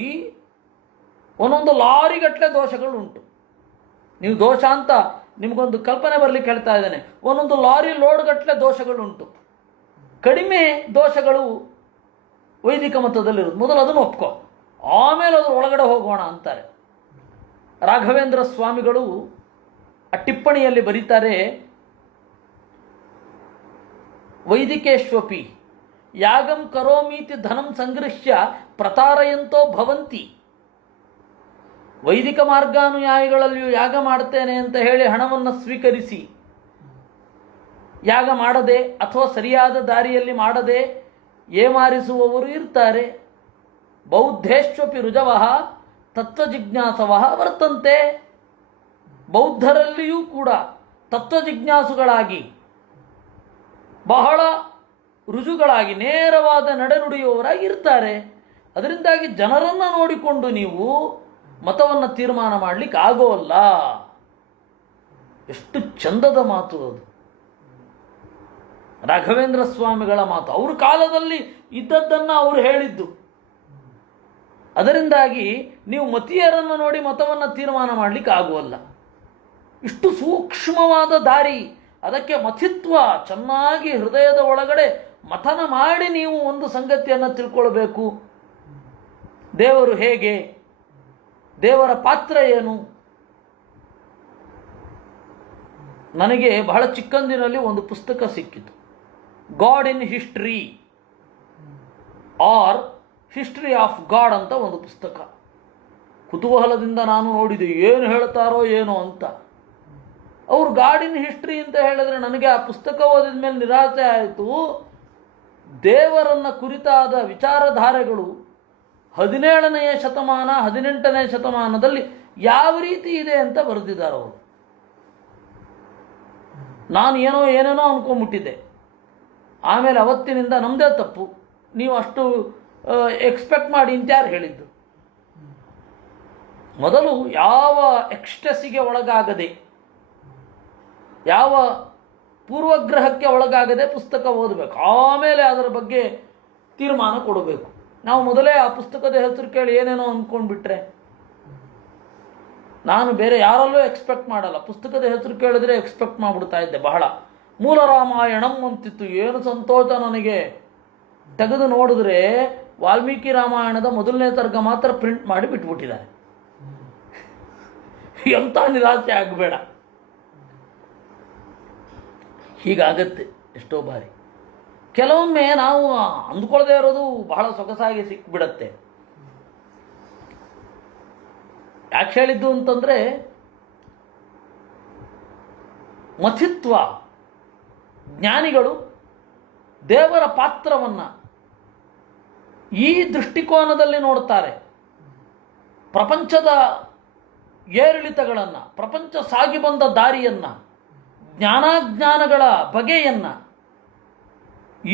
ಒಂದೊಂದು ಲಾರಿಗಟ್ಟಲೆ ದೋಷಗಳುಂಟು. ನೀವು ದೋಷ ಅಂತ ನಿಮಗೊಂದು ಕಲ್ಪನೆ ಬರಲಿಕ್ಕೆ ಹೇಳ್ತಾ ಇದ್ದೇನೆ. ಒಂದೊಂದು ಲಾರಿ ಲೋಡ್ಗಟ್ಟಲೆ ದೋಷಗಳುಂಟು. ಕಡಿಮೆ ದೋಷಗಳು ವೈದಿಕ ಮತದಲ್ಲಿರೋದು. ಮೊದಲು ಅದನ್ನು ಒಪ್ಕೋ, ಆಮೇಲೆ ಅದ್ರ ಒಳಗಡೆ ಹೋಗೋಣ ಅಂತಾರೆ. ರಾಘವೇಂದ್ರ ಸ್ವಾಮಿಗಳು ಆ ಟಿಪ್ಪಣಿಯಲ್ಲಿ ಬರೀತಾರೆ, ವೈದಿಕೇಶ್ವಪಿ ಯಾಗಂ ಕರೋಮೀತಿ ಧನಂ ಸಂಗೃಹ್ಯ ಪ್ರತಾರಯಂತೋ ಭವಂತಿ. ವೈದಿಕ ಮಾರ್ಗಾನುಯಾಯಿಗಳಲ್ಲಿಯೂ ಯಾಗ ಮಾಡ್ತೇನೆ ಅಂತ ಹೇಳಿ ಹಣವನ್ನು ಸ್ವೀಕರಿಸಿ ಯಾಗ ಮಾಡದೆ ಅಥವಾ ಸರಿಯಾದ ದಾರಿಯಲ್ಲಿ ಮಾಡದೆ ಏಮಾರಿಸುವವರು ಇರ್ತಾರೆ. ಬೌದ್ಧೇಶ್ವಪಿ ರುಜವಃ ತತ್ವಜಿಜ್ಞಾಸವಃ ವರ್ತಂತೆ. ಬೌದ್ಧರಲ್ಲಿಯೂ ಕೂಡ ತತ್ವಜಿಜ್ಞಾಸುಗಳಾಗಿ ಬಹಳ ರುಜುಗಳಾಗಿ ನೇರವಾದ ನಡೆನುಡಿಯುವವರಾಗಿ ಇರ್ತಾರೆ. ಅದರಿಂದಾಗಿ ಜನರನ್ನು ನೋಡಿಕೊಂಡು ನೀವು ಮತವನ್ನು ತೀರ್ಮಾನ ಮಾಡಲಿಕ್ಕೆ ಆಗೋಲ್ಲ. ಎಷ್ಟು ಚಂದದ ಮಾತು ಅದು, ರಾಘವೇಂದ್ರ ಸ್ವಾಮಿಗಳ ಮಾತು. ಅವ್ರ ಕಾಲದಲ್ಲಿ ಇದ್ದದ್ದನ್ನು ಅವರು ಹೇಳಿದ್ದು. ಅದರಿಂದಾಗಿ ನೀವು ಮತೀಯರನ್ನು ನೋಡಿ ಮತವನ್ನು ತೀರ್ಮಾನ ಮಾಡಲಿಕ್ಕೆ ಆಗುವಲ್ಲ. ಇಷ್ಟು ಸೂಕ್ಷ್ಮವಾದ ದಾರಿ. ಅದಕ್ಕೆ ಮಥಿತ್ವ, ಚೆನ್ನಾಗಿ ಹೃದಯದ ಒಳಗಡೆ ಮಥನ ಮಾಡಿ ನೀವು ಒಂದು ಸಂಗತಿಯನ್ನು ತಿಳ್ಕೊಳ್ಬೇಕು. ದೇವರು ಹೇಗೆ, ದೇವರ ಪಾತ್ರ ಏನು. ನನಗೆ ಬಹಳ ಚಿಕ್ಕಂದಿನಲ್ಲಿ ಒಂದು ಪುಸ್ತಕ ಸಿಕ್ಕಿತು, God in history or history of God ಅಂತ ಒಂದು ಪುಸ್ತಕ. ಕುತೂಹಲದಿಂದ ನಾನು ನೋಡಿದೆ, ಏನು ಹೇಳ್ತಾರೋ ಏನೋ ಅಂತ. ಅವರು ಗಾಡ್ ಇನ್ ಹಿಸ್ಟ್ರಿ ಅಂತ ಹೇಳಿದ್ರೆ ನನಗೆ ಆ ಪುಸ್ತಕ ಓದಿದ ಮೇಲೆ ನಿರಾಸೆ ಆಯಿತು. ದೇವರನ್ನು ಕುರಿತಾದ ವಿಚಾರಧಾರೆಗಳು 17ನೇ ಶತಮಾನ 18ನೇ ಶತಮಾನದಲ್ಲಿ ಯಾವ ರೀತಿ ಇದೆ ಅಂತ ಬರೆದಿದ್ದಾರೆ ಅವರು. ನಾನು ಏನೇನೋ ಅನ್ಕೊಂಡ್ಬಿಟ್ಟಿದ್ದೆ. ಆಮೇಲೆ ಅವತ್ತಿನಿಂದ ನಮ್ಮದೇ ತಪ್ಪು, ನೀವು ಅಷ್ಟು ಎಕ್ಸ್ಪೆಕ್ಟ್ ಮಾಡಿ ಇಂತ್ಯಾರು ಹೇಳಿದ್ದು. ಮೊದಲು ಯಾವ ಎಕ್ಸ್ಟೆಸ್ಸಿಗೆ ಒಳಗಾಗದೆ, ಯಾವ ಪೂರ್ವಗ್ರಹಕ್ಕೆ ಒಳಗಾಗದೆ ಪುಸ್ತಕ ಓದಬೇಕು, ಆಮೇಲೆ ಅದರ ಬಗ್ಗೆ ತೀರ್ಮಾನ ಕೊಡಬೇಕು. ನಾವು ಮೊದಲೇ ಆ ಪುಸ್ತಕದ ಹೆಸರು ಕೇಳಿ ಏನೇನೋ ಅಂದ್ಕೊಂಡ್ಬಿಟ್ರೆ, ನಾನು ಬೇರೆ ಯಾರಲ್ಲೂ ಎಕ್ಸ್ಪೆಕ್ಟ್ ಮಾಡಲ್ಲ, ಪುಸ್ತಕದ ಹೆಸರು ಕೇಳಿದ್ರೆ ಎಕ್ಸ್ಪೆಕ್ಟ್ ಮಾಡಿಬಿಡ್ತಾ ಇದ್ದೆ. ಬಹಳ ಮೂಲ ರಾಮಾಯಣಂ ಅಂತಿತ್ತು. ಏನು ಸಂತೋಷ ನನಗೆ. ತೆಗೆದು ನೋಡಿದ್ರೆ ವಾಲ್ಮೀಕಿ ರಾಮಾಯಣದ 1ನೇ ಸರ್ಗ ಮಾತ್ರ ಪ್ರಿಂಟ್ ಮಾಡಿ ಬಿಟ್ಬಿಟ್ಟಿದ್ದಾರೆ. ಎಂಥ ನಿರಾಸೆ ಆಗಬೇಡ. ಹೀಗಾಗತ್ತೆ ಎಷ್ಟೋ ಬಾರಿ. ಕೆಲವೊಮ್ಮೆ ನಾವು ಅಂದ್ಕೊಳ್ಳದೆ ಇರೋದು ಬಹಳ ಸೊಗಸಾಗಿ ಸಿಕ್ಬಿಡತ್ತೆ. ಯಾಕೆ ಹೇಳಿದ್ದು ಅಂತಂದರೆ, ಮಥಿತ್ವ, ಜ್ಞಾನಿಗಳು ದೇವರ ಪಾತ್ರವನ್ನು ಈ ದೃಷ್ಟಿಕೋನದಲ್ಲಿ ನೋಡ್ತಾರೆ. ಪ್ರಪಂಚದ ಏರಿಳಿತಗಳನ್ನು, ಪ್ರಪಂಚ ಸಾಗಿ ಬಂದ ದಾರಿಯನ್ನು, ಜ್ಞಾನಾಜ್ಞಾನಗಳ ಬಗೆಯನ್ನು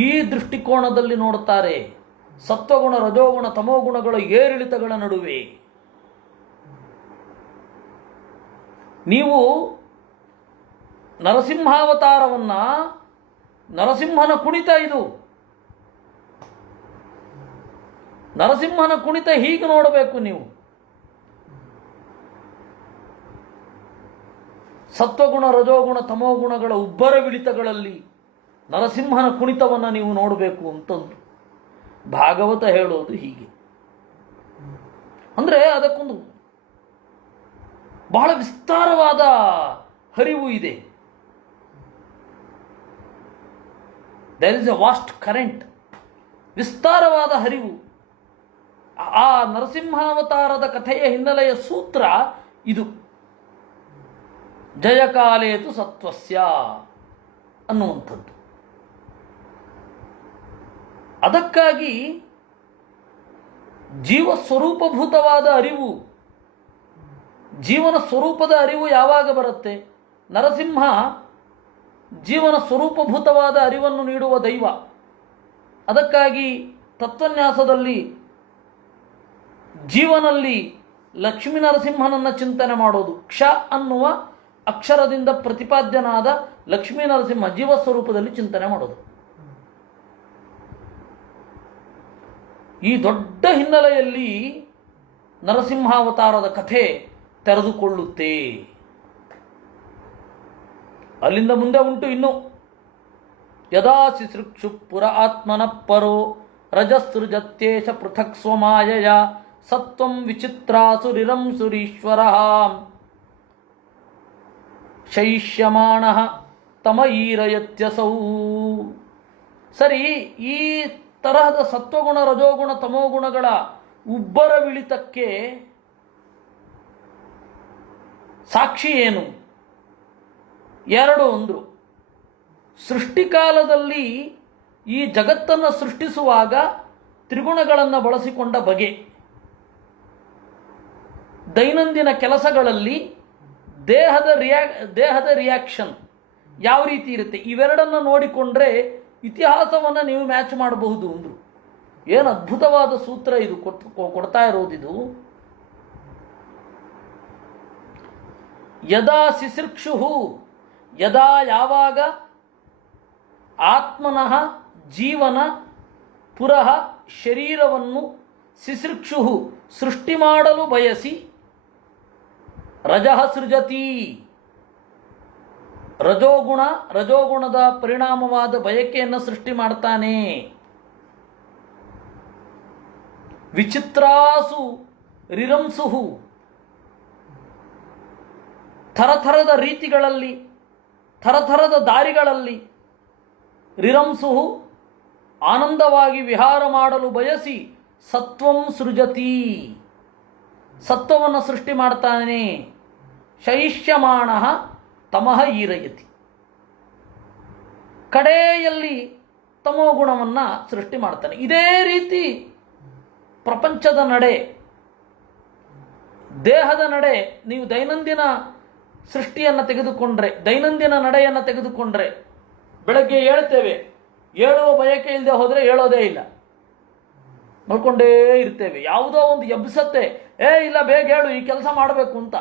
ಈ ದೃಷ್ಟಿಕೋನದಲ್ಲಿ ನೋಡುತ್ತಾರೆ. ಸತ್ವಗುಣ, ರಜೋಗುಣ, ತಮೋಗುಣಗಳ ಏರಿಳಿತಗಳ ನಡುವೆ ನೀವು ನರಸಿಂಹಾವತಾರವನ್ನು, ನರಸಿಂಹನ ಕುಣಿತ ಇದು, ನರಸಿಂಹನ ಕುಣಿತ ಹೀಗೆ ನೋಡಬೇಕು ನೀವು. ಸತ್ವಗುಣ, ರಜೋಗುಣ, ತಮೋಗುಣಗಳ ಉಬ್ಬರವಿಳಿತಗಳಲ್ಲಿ ನರಸಿಂಹನ ಕುಣಿತವನ್ನು ನೀವು ನೋಡಬೇಕು ಅಂತಂದು ಭಾಗವತ ಹೇಳೋದು ಹೀಗೆ. ಅಂದರೆ ಅದಕ್ಕೊಂದು ಬಹಳ ವಿಸ್ತಾರವಾದ ಹರಿವು ಇದೆ. There is a vast current, ವಿಸ್ತಾರವಾದ ಹರಿವು. ಆ ನರಸಿಂಹಾವತಾರದ ಕಥೆಯ ಹಿನ್ನೆಲೆಯ ಸೂತ್ರ ಇದು, ಜಯಕಾಲೇತು ಸತ್ವಸ್ಯ ಅನ್ನುವಂಥದ್ದು. ಅದಕ್ಕಾಗಿ ಜೀವ ಸ್ವರೂಪಭೂತವಾದ ಅರಿವು, ಜೀವನ ಸ್ವರೂಪದ ಅರಿವು ಯಾವಾಗ ಬರುತ್ತೆ? ನರಸಿಂಹ ಜೀವನ ಸ್ವರೂಪಭೂತವಾದ ಅರಿವನ್ನು ನೀಡುವ ದೈವ. ಅದಕ್ಕಾಗಿ ತತ್ವನ್ಯಾಸದಲ್ಲಿ ಜೀವನಲ್ಲಿ ಲಕ್ಷ್ಮೀ ನರಸಿಂಹನನ್ನು ಚಿಂತನೆ ಮಾಡೋದು. ಕ್ಷ ಅನ್ನುವ ಅಕ್ಷರದಿಂದ ಪ್ರತಿಪಾದ್ಯನಾದ ಲಕ್ಷ್ಮೀ ನರಸಿಂಹ ಜೀವ ಸ್ವರೂಪದಲ್ಲಿ ಚಿಂತನೆ ಮಾಡೋದು. ಈ ದೊಡ್ಡ ಹಿನ್ನೆಲೆಯಲ್ಲಿ ನರಸಿಂಹಾವತಾರದ ಕಥೆ ತೆರೆದುಕೊಳ್ಳುತ್ತೆ. ಅಲ್ಲಿಂದ ಮುಂದೆ ಉಂಟು ಇನ್ನು. ಯದಾ ಸಿಸೃಕ್ಷು ಪುರ ಆತ್ಮನ ಪರೋ ರಜಸೃಜತ್ಯೇಷ ಪೃಥಕ್ ಸ್ವಮಾಯಯ ಸತ್ವಂ ವಿಚಿತ್ರಾಸುರಿರಂ ಸುರೀಶ್ವರ ಶೈಷ್ಯಮಾಣಃ ತಮಯೀರಯತ್ಯಸೌ. ಸರಿ, ಈ ತರಹದ ಸತ್ವಗುಣ, ರಜೋಗುಣ, ತಮೋಗುಣಗಳ ಉಬ್ಬರವಿಳಿತಕ್ಕೆ ಸಾಕ್ಷಿ ಏನು? ಎರಡು ಅಂದ್ರು. ಸೃಷ್ಟಿಕಾಲದಲ್ಲಿ ಈ ಜಗತ್ತನ್ನು ಸೃಷ್ಟಿಸುವಾಗ ತ್ರಿಗುಣಗಳನ್ನು ಬಳಸಿಕೊಂಡ ಬಗೆ, ದೈನಂದಿನ ಕೆಲಸಗಳಲ್ಲಿ ದೇಹದ ರಿಯಾಕ್ಷನ್ ಯಾವ ರೀತಿ ಇರುತ್ತೆ, ಇವೆರಡನ್ನು ನೋಡಿಕೊಂಡ್ರೆ ಇತಿಹಾಸವನ್ನು ನೀವು ಮ್ಯಾಚ್ ಮಾಡಬಹುದು ಅಂದರು. ಏನು ಅದ್ಭುತವಾದ ಸೂತ್ರ ಇದು ಕೊಡ್ತಾ ಇರೋದಿದು. ಯದಾ ಸಿಸೃಕ್ಷು, ಯದಾ ಯಾವಾಗ, ಆತ್ಮನಃ ಜೀವನ, ಪುರಃ ಶರೀರವನ್ನು, ಸಿಸೃಕ್ಷು ಸೃಷ್ಟಿ ಮಾಡಲು ಬಯಸಿ, ರಜಃ ಸೃಜತಿ ರಜೋಗುಣದ ಪರಿಣಾಮವಾದ ಬಯಕೆಯನ್ನು ಸೃಷ್ಟಿ ಮಾಡ್ತಾನೆ. ವಿಚಿತ್ರಾಸು ರಿರಂಸುಹು, ಥರಥರದ ರೀತಿಗಳಲ್ಲಿ, ಥರಥರದ ದಾರಿಗಳಲ್ಲಿ, ರಿರಂಸುಹು ಆನಂದವಾಗಿ ವಿಹಾರ ಮಾಡಲು ಬಯಸಿ, ಸತ್ವಂ ಸೃಜತಿ ಸತ್ವವನ್ನು ಸೃಷ್ಟಿ ಮಾಡ್ತಾನೆ. ಶೈಷ್ಯಮಾಣಃ ತಮಃ ಈರಯತಿ, ಕಡೆಯಲ್ಲಿ ತಮೋಗುಣವನ್ನು ಸೃಷ್ಟಿ ಮಾಡ್ತಾನೆ. ಇದೇ ರೀತಿ ಪ್ರಪಂಚದ ನಡೆ, ದೇಹದ ನಡೆ, ನೀವು ದೈನಂದಿನ ಸೃಷ್ಟಿಯನ್ನು ತೆಗೆದುಕೊಂಡ್ರೆ, ದೈನಂದಿನ ನಡೆಯನ್ನು ತೆಗೆದುಕೊಂಡ್ರೆ, ಬೆಳಗ್ಗೆ ಹೇಳ್ತೇವೆ, ಏಳುವ ಬಯಕೆ ಇಲ್ಲದೆ ಹೋದರೆ ಹೇಳೋದೇ ಇಲ್ಲ, ಮಲ್ಕೊಂಡೇ ಇರ್ತೇವೆ. ಯಾವುದೋ ಒಂದು ಎಬ್ಸತ್ತೆ, ಇಲ್ಲ ಬೇಗ ಹೇಳು, ಈ ಕೆಲಸ ಮಾಡಬೇಕು ಅಂತ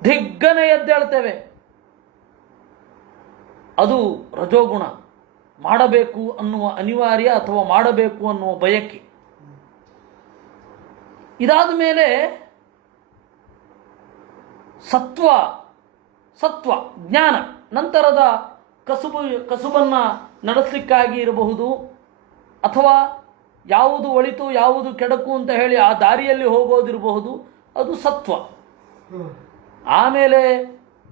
ದಿಗ್ಗನೆ ಎದ್ದೇಳ್ತೇವೆ. ಅದು ರಜೋಗುಣ, ಮಾಡಬೇಕು ಅನ್ನುವ ಅನಿವಾರ್ಯ ಅಥವಾ ಮಾಡಬೇಕು ಅನ್ನುವ ಬಯಕೆ. ಇದಾದ ಮೇಲೆ ಸತ್ವ ಜ್ಞಾನ, ನಂತರದ ಕಸುಬನ್ನು ನಡೆಸಲಿಕ್ಕಾಗಿ ಇರಬಹುದು, ಅಥವಾ ಯಾವುದು ಒಳಿತು ಯಾವುದು ಕೆಡಕು ಅಂತ ಹೇಳಿ ಆ ದಾರಿಯಲ್ಲಿ ಹೋಗೋದಿರಬಹುದು, ಅದು ಸತ್ವ. ಆಮೇಲೆ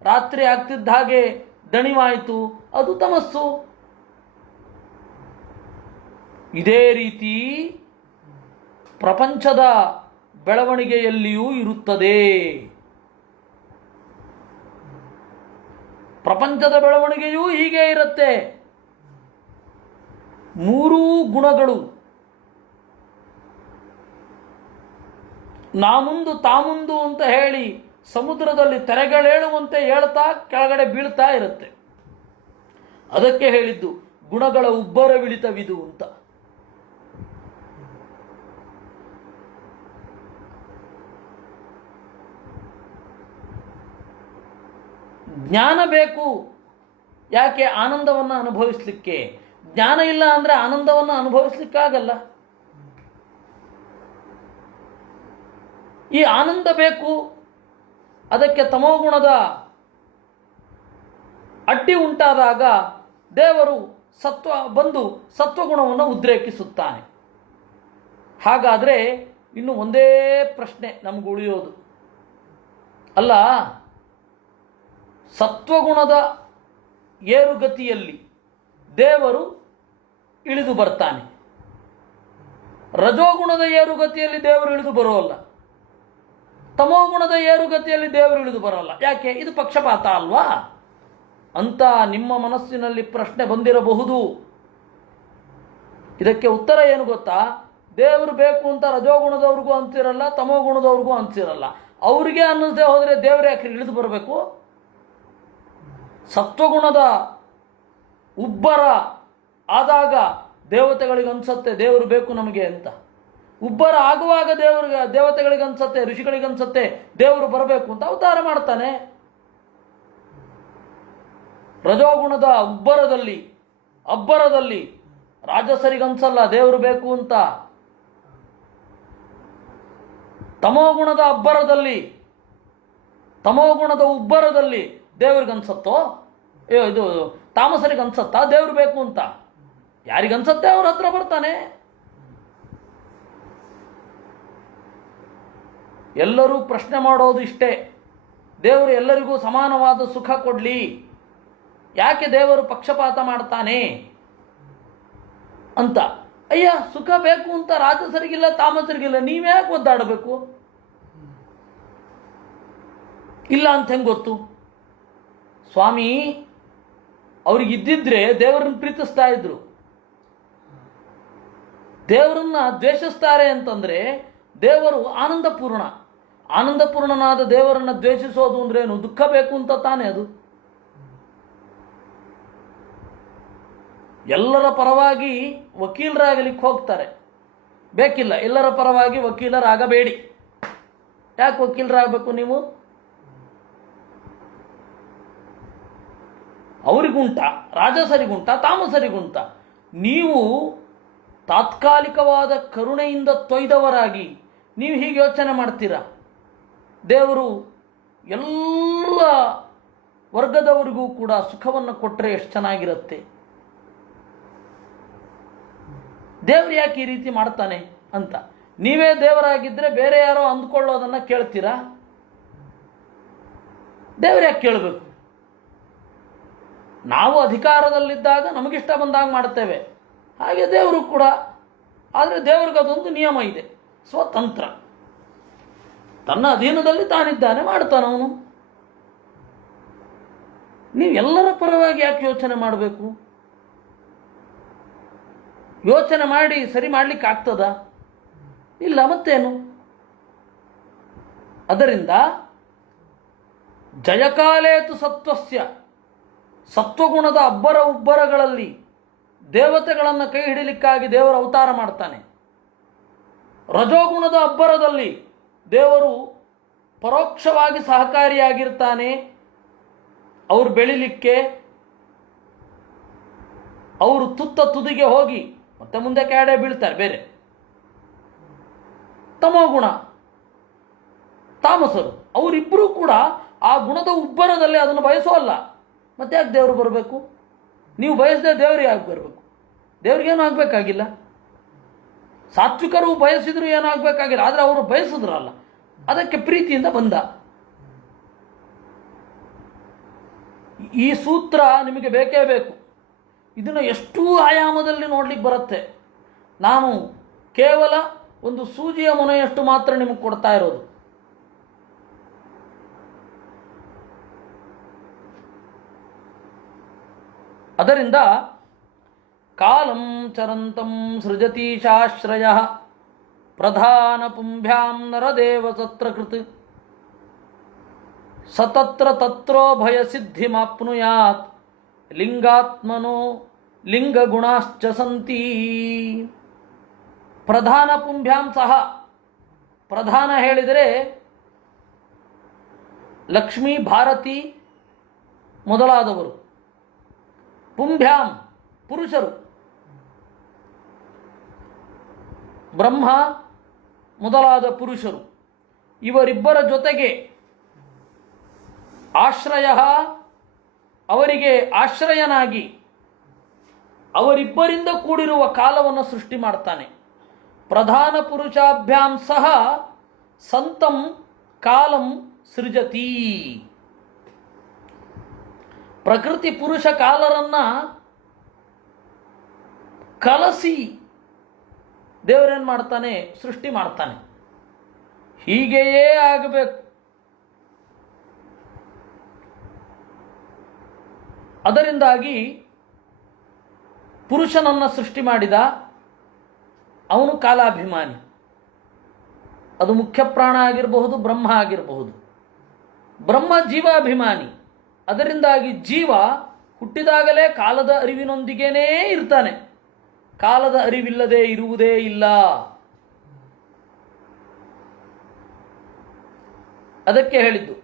ರಾತ್ರಿ ಆಗ್ತಿದ್ದ ಹಾಗೆ ದಣಿವಾಯಿತು, ಅದು ತಮಸ್ಸು. ಇದೇ ರೀತಿ ಪ್ರಪಂಚದ ಬೆಳವಣಿಗೆಯಲ್ಲಿಯೂ ಇರುತ್ತದೆ. ಪ್ರಪಂಚದ ಬೆಳವಣಿಗೆಯೂ ಹೀಗೆ ಇರುತ್ತೆ. ಮೂರೂ ಗುಣಗಳು ನಾಮುಂದು ತಾಮುಂದು ಅಂತ ಹೇಳಿ ಸಮುದ್ರದಲ್ಲಿ ತೆರೆಗಳೇಳುವಂತೆ ಹೇಳ್ತಾ ಕೆಳಗಡೆ ಬೀಳ್ತಾ ಇರುತ್ತೆ. ಅದಕ್ಕೆ ಹೇಳಿದ್ದು ಗುಣಗಳ ಉಬ್ಬರವಿಳಿತವಿದು ಅಂತ. ಜ್ಞಾನ ಬೇಕು, ಯಾಕೆ? ಆನಂದವನ್ನು ಅನುಭವಿಸ್ಲಿಕ್ಕೆ. ಜ್ಞಾನ ಇಲ್ಲ ಅಂದರೆ ಆನಂದವನ್ನು ಅನುಭವಿಸ್ಲಿಕ್ಕಾಗಲ್ಲ. ಈ ಆನಂದ ಬೇಕು, ಅದಕ್ಕೆ ತಮೋಗುಣದ ಅಡ್ಡಿ ಉಂಟಾದಾಗ ದೇವರು ಸತ್ವಗುಣವನ್ನು ಉದ್ರೇಕಿಸುತ್ತಾನೆ. ಹಾಗಾದರೆ ಇನ್ನು ಒಂದೇ ಪ್ರಶ್ನೆ ನಮಗೆ ಉಳಿಯೋದು, ಅಲ್ಲ, ಸತ್ವಗುಣದ ಏರುಗತಿಯಲ್ಲಿ ದೇವರು ಇಳಿದು ಬರ್ತಾನೆ, ರಜೋಗುಣದ ಏರುಗತಿಯಲ್ಲಿ ದೇವರು ಇಳಿದು ಬರೋಲ್ಲ, ತಮೋಗುಣದ ಏರುಗತಿಯಲ್ಲಿ ದೇವರು ಇಳಿದು ಬರೋಲ್ಲ. ಯಾಕೆ? ಇದು ಪಕ್ಷಪಾತ ಅಲ್ವಾ ಅಂತ ನಿಮ್ಮ ಮನಸ್ಸಿನಲ್ಲಿ ಪ್ರಶ್ನೆ ಬಂದಿರಬಹುದು. ಇದಕ್ಕೆ ಉತ್ತರ ಏನು ಗೊತ್ತಾ? ದೇವರು ಬೇಕು ಅಂತ ರಜೋಗುಣದವ್ರಿಗೂ ಅಂತಿರಲ್ಲ, ತಮೋಗುಣದವ್ರಿಗೂ ಅಂತಿರಲ್ಲ. ಅವರಿಗೆ ಅನ್ನಿಸದೆ ಹೋದರೆ ದೇವರು ಯಾಕೆ ಇಳಿದು ಬರಬೇಕು? ಸತ್ವಗುಣದ ಉಬ್ಬರ ಆದಾಗ ದೇವತೆಗಳಿಗೆ ಅನ್ಸತ್ತೆ ದೇವರು ಬೇಕು ನಮಗೆ ಅಂತ. ಉಬ್ಬರ ಆಗುವಾಗ ದೇವತೆಗಳಿಗೆ ಅನ್ಸತ್ತೆ, ಋಷಿಗಳಿಗೆ ಅನ್ಸತ್ತೆ ದೇವರು ಬರಬೇಕು ಅಂತ ಅವತಾರ ಮಾಡ್ತಾನೆ. ರಜೋಗುಣದ ಅಬ್ಬರದಲ್ಲಿ ರಾಜಸರಿಗನ್ಸಲ್ಲ ದೇವರು ಬೇಕು ಅಂತ. ತಮೋಗುಣದ ಉಬ್ಬರದಲ್ಲಿ ದೇವ್ರಿಗನ್ಸತ್ತೋ? ಇದು ತಾಮಸರಿಗನ್ಸತ್ತಾ ದೇವ್ರು ಬೇಕು ಅಂತ? ಯಾರಿಗನ್ಸತ್ತೆ ಅವ್ರ ಹತ್ರ ಬರ್ತಾನೆ. ಎಲ್ಲರೂ ಪ್ರಶ್ನೆ ಮಾಡೋದು ಇಷ್ಟೇ, ದೇವರು ಎಲ್ಲರಿಗೂ ಸಮಾನವಾದ ಸುಖ ಕೊಡಲಿ, ಯಾಕೆ ದೇವರು ಪಕ್ಷಪಾತ ಮಾಡ್ತಾನೆ ಅಂತ. ಅಯ್ಯ, ಸುಖ ಬೇಕು ಅಂತ ರಾಜಸರಿಗಿಲ್ಲ ತಾಮಸರಿಗಿಲ್ಲ, ನೀವ್ಯಾಕೆ ಒದ್ದಾಡಬೇಕು? ಇಲ್ಲ ಅಂತ ಹೆಂಗೆ ಗೊತ್ತು? ಸ್ವಾಮಿ ಅವ್ರಿಗಿದ್ದಿದ್ರೆ ದೇವರನ್ನು ಪ್ರೀತಿಸ್ತಾ ಇದ್ರು. ದೇವರನ್ನ ದ್ವೇಷಿಸ್ತಾರೆ ಅಂತಂದ್ರೆ ದೇವರು ಆನಂದಪೂರ್ಣನಾದ ದೇವರನ್ನ ದ್ವೇಷಿಸೋದು ಅಂದ್ರೇನು? ದುಃಖ ಬೇಕು ಅಂತ ತಾನೇ ಅದು. ಎಲ್ಲರ ಪರವಾಗಿ ವಕೀಲರಾಗಲಿಕ್ಕೆ ಹೋಗ್ತಾರೆ, ಬೇಕಿಲ್ಲ. ಎಲ್ಲರ ಪರವಾಗಿ ವಕೀಲರಾಗಬೇಡಿ. ಯಾಕೆ ವಕೀಲರಾಗಬೇಕು ನೀವು? ಅವರಿಗುಂಟ, ರಾಜಸರಿಗುಂಟ, ತಾಮಸರಿಗುಂಟ. ನೀವು ತಾತ್ಕಾಲಿಕವಾದ ಕರುಣೆಯಿಂದ ತೊಯ್ದವರಾಗಿ ನೀವು ಹೀಗೆ ಯೋಚನೆ ಮಾಡ್ತೀರಾ? ದೇವರು ಎಲ್ಲ ವರ್ಗದವರಿಗೂ ಕೂಡ ಸುಖವನ್ನು ಕೊಟ್ಟರೆ ಎಷ್ಟು ಚೆನ್ನಾಗಿರುತ್ತೆ. ದೇವರು ಯಾಕೆ ಈ ರೀತಿ ಮಾಡ್ತಾನೆ ಅಂತ ನೀವೇ ದೇವರಾಗಿದ್ದರೆ ಬೇರೆ ಯಾರೋ ಅಂದ್ಕೊಳ್ಳೋದನ್ನು ಕೇಳ್ತೀರಾ? ದೇವರು ಯಾಕೆ ಕೇಳಬೇಕು? ನಾವು ಅಧಿಕಾರದಲ್ಲಿದ್ದಾಗ ನಮಗಿಷ್ಟ ಬಂದಾಗ ಮಾಡ್ತೇವೆ, ಹಾಗೆ ದೇವರು ಕೂಡ. ಆದರೆ ದೇವ್ರಿಗೆ ಅದೊಂದು ನಿಯಮ ಇದೆ, ಸ್ವತಂತ್ರ. ತನ್ನ ಅಧೀನದಲ್ಲಿ ತಾನಿದ್ದಾನೆ, ಮಾಡ್ತಾನವನು. ನೀವು ಎಲ್ಲರ ಪರವಾಗಿ ಯಾಕೆ ಯೋಚನೆ ಮಾಡಬೇಕು? ಯೋಚನೆ ಮಾಡಿ ಸರಿ ಮಾಡಲಿಕ್ಕೆ ಆಗ್ತದ? ಇಲ್ಲ, ಮತ್ತೇನು? ಅದರಿಂದ ಜಯಕಾಲೇತು ಸತ್ವಸ್ಯ, ಸತ್ವಗುಣದ ಉಬ್ಬರಗಳಲ್ಲಿ ದೇವತೆಗಳನ್ನು ಕೈ ಹಿಡಿಲಿಕ್ಕಾಗಿ ದೇವರು ಅವತಾರ ಮಾಡ್ತಾನೆ. ರಜೋಗುಣದ ಅಬ್ಬರದಲ್ಲಿ ದೇವರು ಪರೋಕ್ಷವಾಗಿ ಸಹಕಾರಿಯಾಗಿರ್ತಾನೆ ಅವರು ಬೆಳಿಲಿಕ್ಕೆ. ಅವರು ತುದಿಗೆ ಹೋಗಿ ಮತ್ತೆ ಮುಂದೆ ಕ್ಯಾಡೆ ಬೀಳ್ತಾರೆ. ಬೇರೆ ತಮೋಗುಣ, ತಾಮಸರು, ಅವರಿಬ್ಬರೂ ಕೂಡ ಆ ಗುಣದ ಉಬ್ಬರದಲ್ಲಿ ಅದನ್ನು ಬಯಸೋಲ್ಲ. ಮತ್ತೆ ಯಾಕೆ ದೇವರು ಬರಬೇಕು? ನೀವು ಬಯಸದೆ ದೇವರಿಗೆ ಯಾಕೆ ಬರಬೇಕು? ದೇವ್ರಿಗೇನು ಆಗಬೇಕಾಗಿಲ್ಲ. ಸಾತ್ವಿಕರು ಬಯಸಿದ್ರು ಏನೂ ಆಗಬೇಕಾಗಿಲ್ಲ, ಆದರೆ ಅವರು ಬಯಸಿದ್ರಲ್ಲ, ಅದಕ್ಕೆ ಪ್ರೀತಿಯಿಂದ ಬಂದ. ಈ ಸೂತ್ರ ನಿಮಗೆ ಬೇಕೇ ಬೇಕು. ಇದನ್ನು ಎಷ್ಟೂ ಆಯಾಮದಲ್ಲಿ ನೋಡ್ಲಿಕ್ಕೆ ಬರುತ್ತೆ. ನಾನು ಕೇವಲ ಒಂದು ಸೂಜಿಯ ಮೊನೆಯಷ್ಟು ಮಾತ್ರ ನಿಮಗೆ ಕೊಡ್ತಾ ಇರೋದು. ಅದರಿಂದ ಕಾಲಂ ಚರಂತಂ ಸೃಜತೀಶಾಶ್ರಯ ಪ್ರಧಾನ ಪುಂಭ್ಯಾಂ ನರದೇವ ಸತ್ರಕೃತ್ ಸತತ್ರ ತತ್ರೋ ಭಯ ಸಿದ್ಧಿಮಾಪ್ನುಯಾತ್ ಲಿಂಗಾತ್ಮನೋ ಲಿಂಗಗುಣಾಶ್ಚ ಸಂತಿ. ಪ್ರಧಾನ ಪುಂಭ್ಯಾಂ ಸಹ, ಪ್ರಧಾನ ಹೇಳಿದರೆ ಲಕ್ಷ್ಮೀ, ಭಾರತಿ ಮೊದಲಾದವರು. ಪುಂಭ್ಯಾಂ ಪುರುಷರು, ಬ್ರಹ್ಮ ಮೊದಲಾದ ಪುರುಷರು. ಇವರಿಬ್ಬರ ಜೊತೆಗೆ ಆಶ್ರಯ, ಅವರಿಗೆ ಆಶ್ರಯನಾಗಿ ಅವರಿಬ್ಬರಿಂದ ಕೂಡಿರುವ ಕಾಲವನ್ನು ಸೃಷ್ಟಿ ಮಾಡ್ತಾನೆ. ಪ್ರಧಾನ ಪುರುಷಾಭ್ಯಾಂ ಸಹ ಸಂತಂ ಕಾಲಂ ಸೃಜತಿ. ಪ್ರಕೃತಿ ಪುರುಷ ಕಾಲರನ್ನ ಕಲಸಿ ದೇವರೇನು ಮಾಡ್ತಾನೆ? ಸೃಷ್ಟಿ ಮಾಡ್ತಾನೆ. ಹೀಗೆಯೇ ಆಗಬೇಕು. ಅದರಿಂದಾಗಿ ಪುರುಷನನ್ನು ಸೃಷ್ಟಿ ಮಾಡಿದ, ಅವನು ಕಾಲಾಭಿಮಾನಿ. ಅದು ಮುಖ್ಯ ಪ್ರಾಣ ಆಗಿರಬಹುದು, ಬ್ರಹ್ಮ ಆಗಿರಬಹುದು. ಬ್ರಹ್ಮ ಜೀವಾಭಿಮಾನಿ. ಅದರಿಂದಾಗಿ ಜೀವ ಹುಟ್ಟಿದಾಗಲೇ ಕಾಲದ ಅರಿವಿನೊಂದಿಗೇನೇ ಇರ್ತಾನೆ. ಕಾಲದ ಅರಿವಿಲ್ಲದೆ ಇರುವುದೇ ಇಲ್ಲ. ಅದಕ್ಕೆ ಹೇಳಿದ್ದು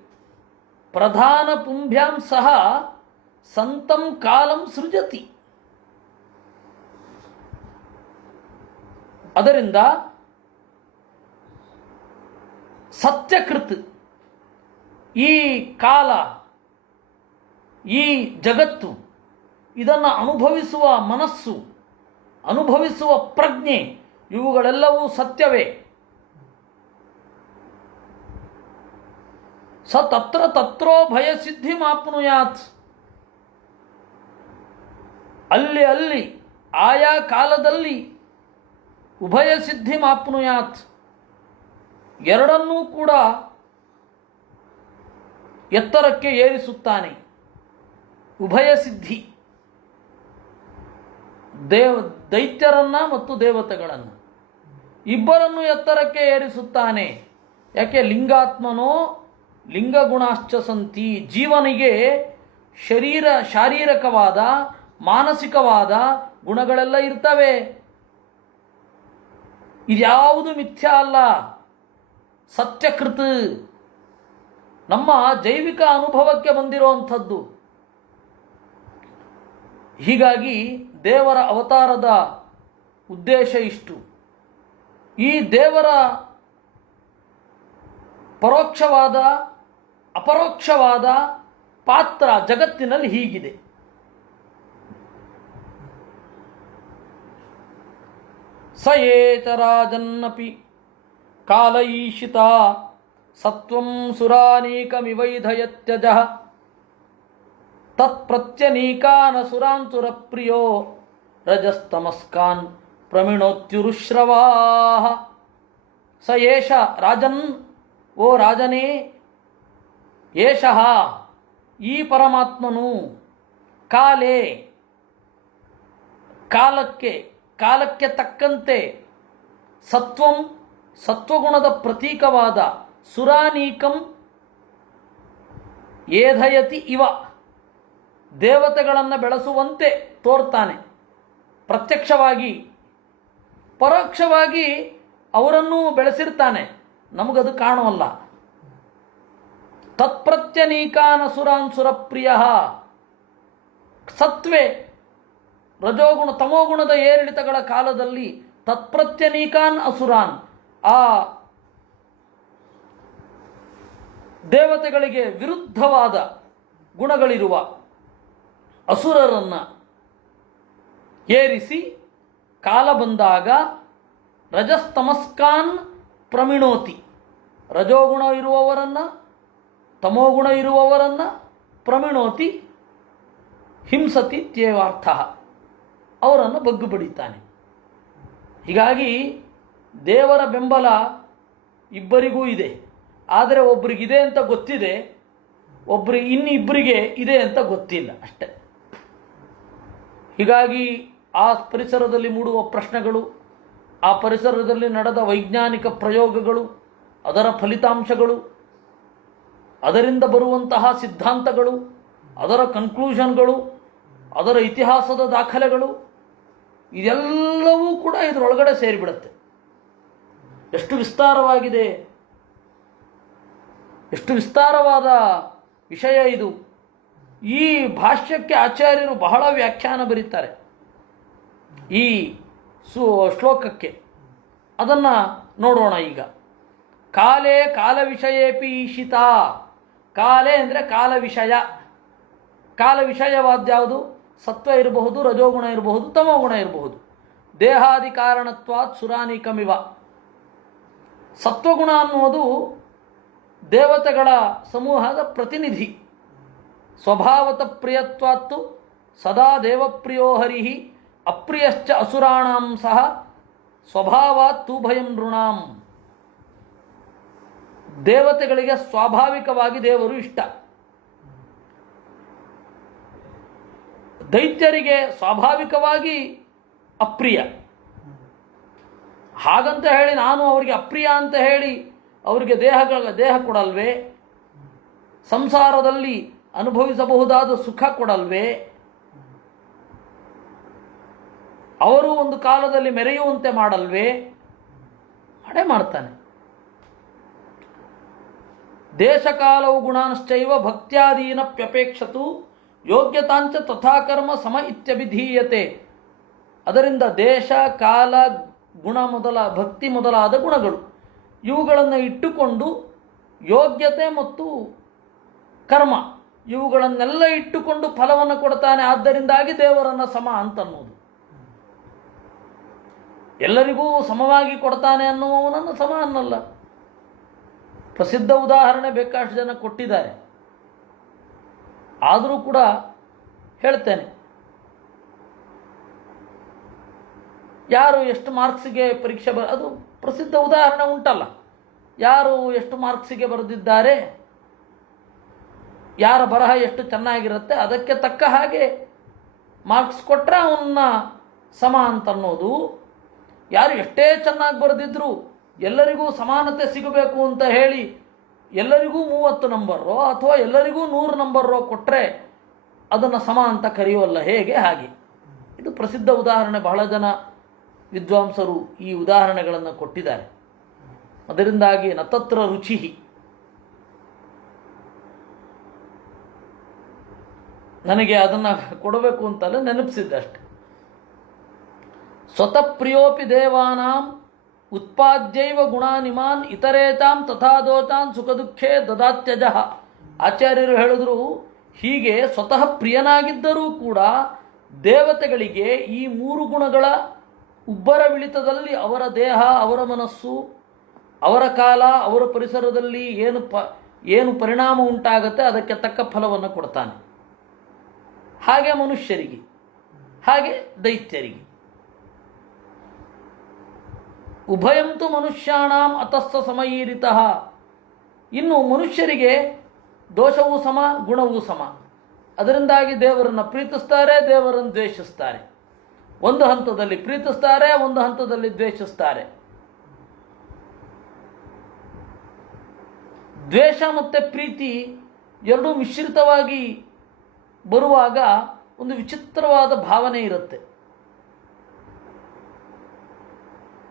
ಪ್ರಧಾನ ಪುಂಭ್ಯಾಂ ಸಹ ಸಂತಂ ಕಾಲಂ ಸೃಜತಿ. ಅದರಿಂದ ಸತ್ಯಕೃತ್, ಈ ಕಾಲ, ಈ ಜಗತ್ತು, ಇದನ್ನು ಅನುಭವಿಸುವ ಮನಸ್ಸು, ಅನುಭವಿಸುವ ಪ್ರಜ್ಞೆ, ಇವುಗಳೆಲ್ಲವೂ ಸತ್ಯವೇ. ಸ ತತ್ರ ತತ್ರೋ ಭಯಸಿದ್ಧಿ ಮಾಪ್ನುಯಾತ್. ಅಲ್ಲಿ ಆಯಾ ಕಾಲದಲ್ಲಿ ಉಭಯ ಸಿದ್ಧಿ ಮಾಪ್ನುಯಾತ್, ಎರಡನ್ನೂ ಕೂಡ ಎತ್ತರಕ್ಕೆ ಏರಿಸುತ್ತಾನೆ. ಉಭಯ ಸಿದ್ಧಿ, ದೈತ್ಯರನ್ನ ಮತ್ತು ದೇವತೆಗಳನ್ನು ಇಬ್ಬರನ್ನು ಎತ್ತರಕ್ಕೆ ಏರಿಸುತ್ತಾನೆ. ಯಾಕೆ? ಲಿಂಗಾತ್ಮನೋ ಲಿಂಗಗುಣಾಶ್ಚ ಸಂತಿ. ಜೀವನಿಗೆ ಶಾರೀರಿಕವಾದ ಮಾನಸಿಕವಾದ ಗುಣಗಳೆಲ್ಲ ಇರ್ತವೆ. ಇದ್ಯಾವುದು ಮಿಥ್ಯ ಅಲ್ಲ, ಸತ್ಯಕೃತ್, ನಮ್ಮ ಜೈವಿಕ ಅನುಭವಕ್ಕೆ ಬಂದಿರುವಂಥದ್ದು. ಹೀಗಾಗಿ ದೇವರ ಅವತಾರದ ಉದ್ದೇಶ ಇಷ್ಟು. ಈ ದೇವರ ಪರೋಕ್ಷವಾದ ಅಪರೋಕ್ಷವಾದ ಪಾತ್ರ ಜಗತ್ತಿನಲ್ಲಿ ಹೀಗಿದೆ. ಸ ಏತರಾಜನ್ನಪಿ ಕಾಲೈಷಿತ ಸತ್ವಂ ಸುರಾನೀಕಮಿವೈಧಯತ್ಯಜಃ ತತ್ಪ್ರತ್ಯನೀಕಾನ ಸುರಾಂಸುರಪ್ರಿಯೋ ರಜಸ್ತಮಸ್ಕಾನ್ ಪ್ರಮಿಣೋತ್ಯುರುಶ್ರವಾಃ. ಸ ಏಷ ರಾಜನ್, ಓ ರಾಜನೇ, ಏಷಃ ಈ ಪರಮಾತ್ಮನು, ಕಾಲೇ ಕಾಲಕ್ಕೆ ತಕ್ಕಂತೆ, ಸತ್ವಂ ಸತ್ವಗುಣದ ಪ್ರತೀಕವಾದ, ಸುರಾನೀಕಂ ಏಧಯತಿ ಇವ ದೇವತೆಗಳನ್ನು ಬೆಳೆಸುವಂತೆ ತೋರ್ತಾನೆ. ಪ್ರತ್ಯಕ್ಷವಾಗಿ ಪರೋಕ್ಷವಾಗಿ ಅವರನ್ನೂ ಬೆಳೆಸಿರ್ತಾನೆ, ನಮಗದು ಕಾಣುವಲ್ಲ. ತತ್ಪ್ರತ್ಯನೀಕಾನ್ ಅಸುರಾನ್ ಸುರಪ್ರಿಯ. ಸತ್ವೇ ರಜೋಗುಣ ತಮೋಗುಣದ ಏರಿಳಿತಗಳ ಕಾಲದಲ್ಲಿ ತತ್ಪ್ರತ್ಯನೀಕಾನ್ ಅಸುರಾನ್, ಆ ದೇವತೆಗಳಿಗೆ ವಿರುದ್ಧವಾದ ಗುಣಗಳಿರುವ ಅಸುರರನ್ನ ಏರಿಸಿ, ಕಾಲ ಬಂದಾಗ ರಜಸ್ತಮಸ್ಕಾನ್ ಪ್ರಮಿಣೋತಿ, ರಜೋಗುಣ ಇರುವವರನ್ನ ತಮೋಗುಣ ಇರುವವರನ್ನ ಪ್ರಮಿಣೋತಿ ಹಿಂಸತಿ ತ್ಯೇವಾರ್ಥ, ಅವರನ್ನು ಬಗ್ಗು ಬಡಿತಾನೆ. ಹೀಗಾಗಿ ದೇವರ ಬೆಂಬಲ ಇಬ್ಬರಿಗೂ ಇದೆ. ಆದರೆ ಒಬ್ಬರಿಗಿದೆ ಅಂತ ಗೊತ್ತಿದೆ, ಇನ್ನಿಬ್ಬರಿಗೆ ಇದೆ ಅಂತ ಗೊತ್ತಿಲ್ಲ ಅಷ್ಟೆ. ಹೀಗಾಗಿ ಆ ಪರಿಸರದಲ್ಲಿ ಮೂಡುವ ಪ್ರಶ್ನೆಗಳು, ಆ ಪರಿಸರದಲ್ಲಿ ನಡೆದ ವೈಜ್ಞಾನಿಕ ಪ್ರಯೋಗಗಳು, ಅದರ ಫಲಿತಾಂಶಗಳು, ಅದರಿಂದ ಬರುವಂತಹ ಸಿದ್ಧಾಂತಗಳು, ಅದರ ಕನ್ಕ್ಲೂಷನ್ಗಳು, ಅದರ ಇತಿಹಾಸದ ದಾಖಲೆಗಳು, ಇದೆಲ್ಲವೂ ಕೂಡ ಇದರೊಳಗಡೆ ಸೇರಿಬಿಡುತ್ತೆ. ಎಷ್ಟು ವಿಸ್ತಾರವಾಗಿದೆ, ಎಷ್ಟು ವಿಸ್ತಾರವಾದ ವಿಷಯ ಇದು. ಈ ಭಾಷ್ಯಕ್ಕೆ ಆಚಾರ್ಯರು ಬಹಳ ವ್ಯಾಖ್ಯಾನ ಬರೀತಾರೆ ಈ ಶ್ಲೋಕಕ್ಕೆ. ಅದನ್ನು ನೋಡೋಣ ಈಗ. ಕಾಲೇ ಕಾಲ ವಿಷಯೇಪಿ ಈಶಿತ. ಕಾಲೇ ಅಂದರೆ ಕಾಲ ವಿಷಯ. ಕಾಲ ವಿಷಯವಾದ್ಯಾವುದು? ಸತ್ವ ಇರಬಹುದು, ರಜೋಗುಣ ಇರಬಹುದು, ತಮೋಗುಣ ಇರಬಹುದು. ದೇಹಾದಿ ಕಾರಣತ್ವಾತ್ ಸುರಾನೀಕಮಿವ. ಸತ್ವಗುಣ ಅನ್ನುವುದು ದೇವತೆಗಳ ಸಮೂಹದ ಪ್ರತಿನಿಧಿ. ಸ್ವಭಾವತ ಪ್ರಿಯತ್ವಾತ್ತು ಸದಾ ದೇವಪ್ರಿಯೋ ಹರಿ ಅಪ್ರಿಯಶ್ಚ ಅಸುರಾಣಾಂ ಸಹ ಸ್ವಭಾವಾತ್ ತೂಭಯಂ ನೃಣಾಂ. ದೇವತೆಗಳಿಗೆ ಸ್ವಾಭಾವಿಕವಾಗಿ ದೇವರು ಇಷ್ಟ, ದೈತ್ಯರಿಗೆ ಸ್ವಾಭಾವಿಕವಾಗಿ ಅಪ್ರಿಯ. ಹಾಗಂತ ಹೇಳಿ ನಾನು ಅವರಿಗೆ ಅಪ್ರಿಯ ಅಂತ ಹೇಳಿ ಅವರಿಗೆ ದೇಹ ಕೊಡಲ್ವೇ? ಸಂಸಾರದಲ್ಲಿ ಅನುಭವಿಸಬಹುದಾದ ಸುಖ ಕೊಡಲ್ವೇ? ಅವರು ಒಂದು ಕಾಲದಲ್ಲಿ ಮೆರೆಯುವಂತೆ ಮಾಡಲ್ವೇ? ಮಾಡೇ ಮಾಡ್ತಾನೆ. ದೇಶಕಾಲವು ಗುಣಾಂಶ್ಚೈವ ಭಕ್ತ್ಯಾದೀನಪ್ಯಪೇಕ್ಷತು ಯೋಗ್ಯತಾಂಚ ತಥಾಕರ್ಮ ಸಮ ಇತ್ಯಭಿಧೀಯತೆ. ಅದರಿಂದ ದೇಶ, ಕಾಲ, ಗುಣ ಭಕ್ತಿ ಮೊದಲಾದ ಗುಣಗಳು ಇವುಗಳನ್ನು ಇಟ್ಟುಕೊಂಡು ಯೋಗ್ಯತೆ ಮತ್ತು ಕರ್ಮ ಇವುಗಳನ್ನೆಲ್ಲ ಇಟ್ಟುಕೊಂಡು ಫಲವನ್ನು ಕೊಡ್ತಾನೆ. ಆದ್ದರಿಂದಾಗಿ ದೇವರನ್ನು ಸಮ ಅಂತನ್ನೋದು. ಎಲ್ಲರಿಗೂ ಸಮವಾಗಿ ಕೊಡ್ತಾನೆ ಅನ್ನುವವನನ್ನು ಸಮ ಅನ್ನಲ್ಲ. ಪ್ರಸಿದ್ಧ ಉದಾಹರಣೆ ಬೇಕಾಷ್ಟು ಜನ ಕೊಟ್ಟಿದ್ದಾರೆ. ಆದರೂ ಕೂಡ ಹೇಳ್ತೇನೆ, ಯಾರು ಎಷ್ಟು ಮಾರ್ಕ್ಸಿಗೆ ಪರೀಕ್ಷೆ ಅದು ಪ್ರಸಿದ್ಧ ಉದಾಹರಣೆ ಉಂಟಲ್ಲ. ಯಾರು ಎಷ್ಟು ಮಾರ್ಕ್ಸಿಗೆ ಬರೆದಿದ್ದಾರೆ, ಯಾರ ಬರಹ ಎಷ್ಟು ಚೆನ್ನಾಗಿರುತ್ತೆ ಅದಕ್ಕೆ ತಕ್ಕ ಹಾಗೆ ಮಾರ್ಕ್ಸ್ ಕೊಟ್ಟರೆ ಅವನ್ನ ಸಮ ಅಂತನ್ನೋದು. ಯಾರು ಎಷ್ಟೇ ಚೆನ್ನಾಗಿ ಬರೆದಿದ್ರು ಎಲ್ಲರಿಗೂ ಸಮಾನತೆ ಸಿಗಬೇಕು ಅಂತ ಹೇಳಿ ಎಲ್ಲರಿಗೂ 30 ನಂಬರೋ ಅಥವಾ ಎಲ್ಲರಿಗೂ 100 ನಂಬರೋ ಕೊಟ್ಟರೆ ಅದನ್ನು ಸಮ ಅಂತ ಕರೆಯುವಲ್ಲ. ಹೇಗೆ ಹಾಗೆ. ಇದು ಪ್ರಸಿದ್ಧ ಉದಾಹರಣೆ. ಬಹಳ ಜನ ವಿದ್ವಾಂಸರು ಈ ಉದಾಹರಣೆಗಳನ್ನು ಕೊಟ್ಟಿದ್ದಾರೆ. ಅದರಿಂದಾಗಿ ನತತ್ರ ರುಚಿ. ನನಗೆ ಅದನ್ನು ಕೊಡಬೇಕು ಅಂತಲೇ ನೆನಪಿಸಿದ್ದೆ ಅಷ್ಟೆ. ಸ್ವತಃ ಪ್ರಿಯೋಪಿ ದೇವಾನಾಂ ಉತ್ಪಾದ್ಯೈವ ಗುಣಾನಿಮಾನ್ ಇತರೇತಾಂ ತಥಾದೋತಾನ್ ಸುಖ ದುಃಖೇ ದದಾತ್ಯಜ. ಆಚಾರ್ಯರು ಹೇಳಿದ್ರು, ಹೀಗೆ ಸ್ವತಃ ಪ್ರಿಯನಾಗಿದ್ದರೂ ಕೂಡ ದೇವತೆಗಳಿಗೆ ಈ 3 ಗುಣಗಳ ಉಬ್ಬರವಿಳಿತದಲ್ಲಿ ಅವರ ದೇಹ, ಅವರ ಮನಸ್ಸು, ಅವರ ಕಾಲ, ಅವರ ಪರಿಸರದಲ್ಲಿ ಏನು ಪರಿಣಾಮ ಉಂಟಾಗುತ್ತೆ ಅದಕ್ಕೆ ತಕ್ಕ ಫಲವನ್ನು ಕೊಡ್ತಾನೆ. ಹಾಗೆ ಮನುಷ್ಯರಿಗೆ, ಹಾಗೆ ದೈತ್ಯರಿಗೆ. ಉಭಯಂತು ಮನುಷ್ಯಾಣಾಂ ಅತಸ್ಥ ಸಮಯೀರಿತಃ. ಇನ್ನು ಮನುಷ್ಯರಿಗೆ ದೋಷವೂ ಸಮ, ಗುಣವೂ ಸಮ. ಅದರಿಂದಾಗಿ ದೇವರನ್ನು ಪ್ರೀತಿಸ್ತಾರೆ, ದೇವರನ್ನು ದ್ವೇಷಿಸ್ತಾರೆ. ಒಂದು ಹಂತದಲ್ಲಿ ಪ್ರೀತಿಸ್ತಾರೆ, ಒಂದು ಹಂತದಲ್ಲಿ ದ್ವೇಷಿಸ್ತಾರೆ. ದ್ವೇಷ ಮತ್ತು ಪ್ರೀತಿ ಎರಡೂ ಮಿಶ್ರಿತವಾಗಿ ಬರುವಾಗ ಒಂದು ವಿಚಿತ್ರವಾದ ಭಾವನೆ ಇರುತ್ತೆ.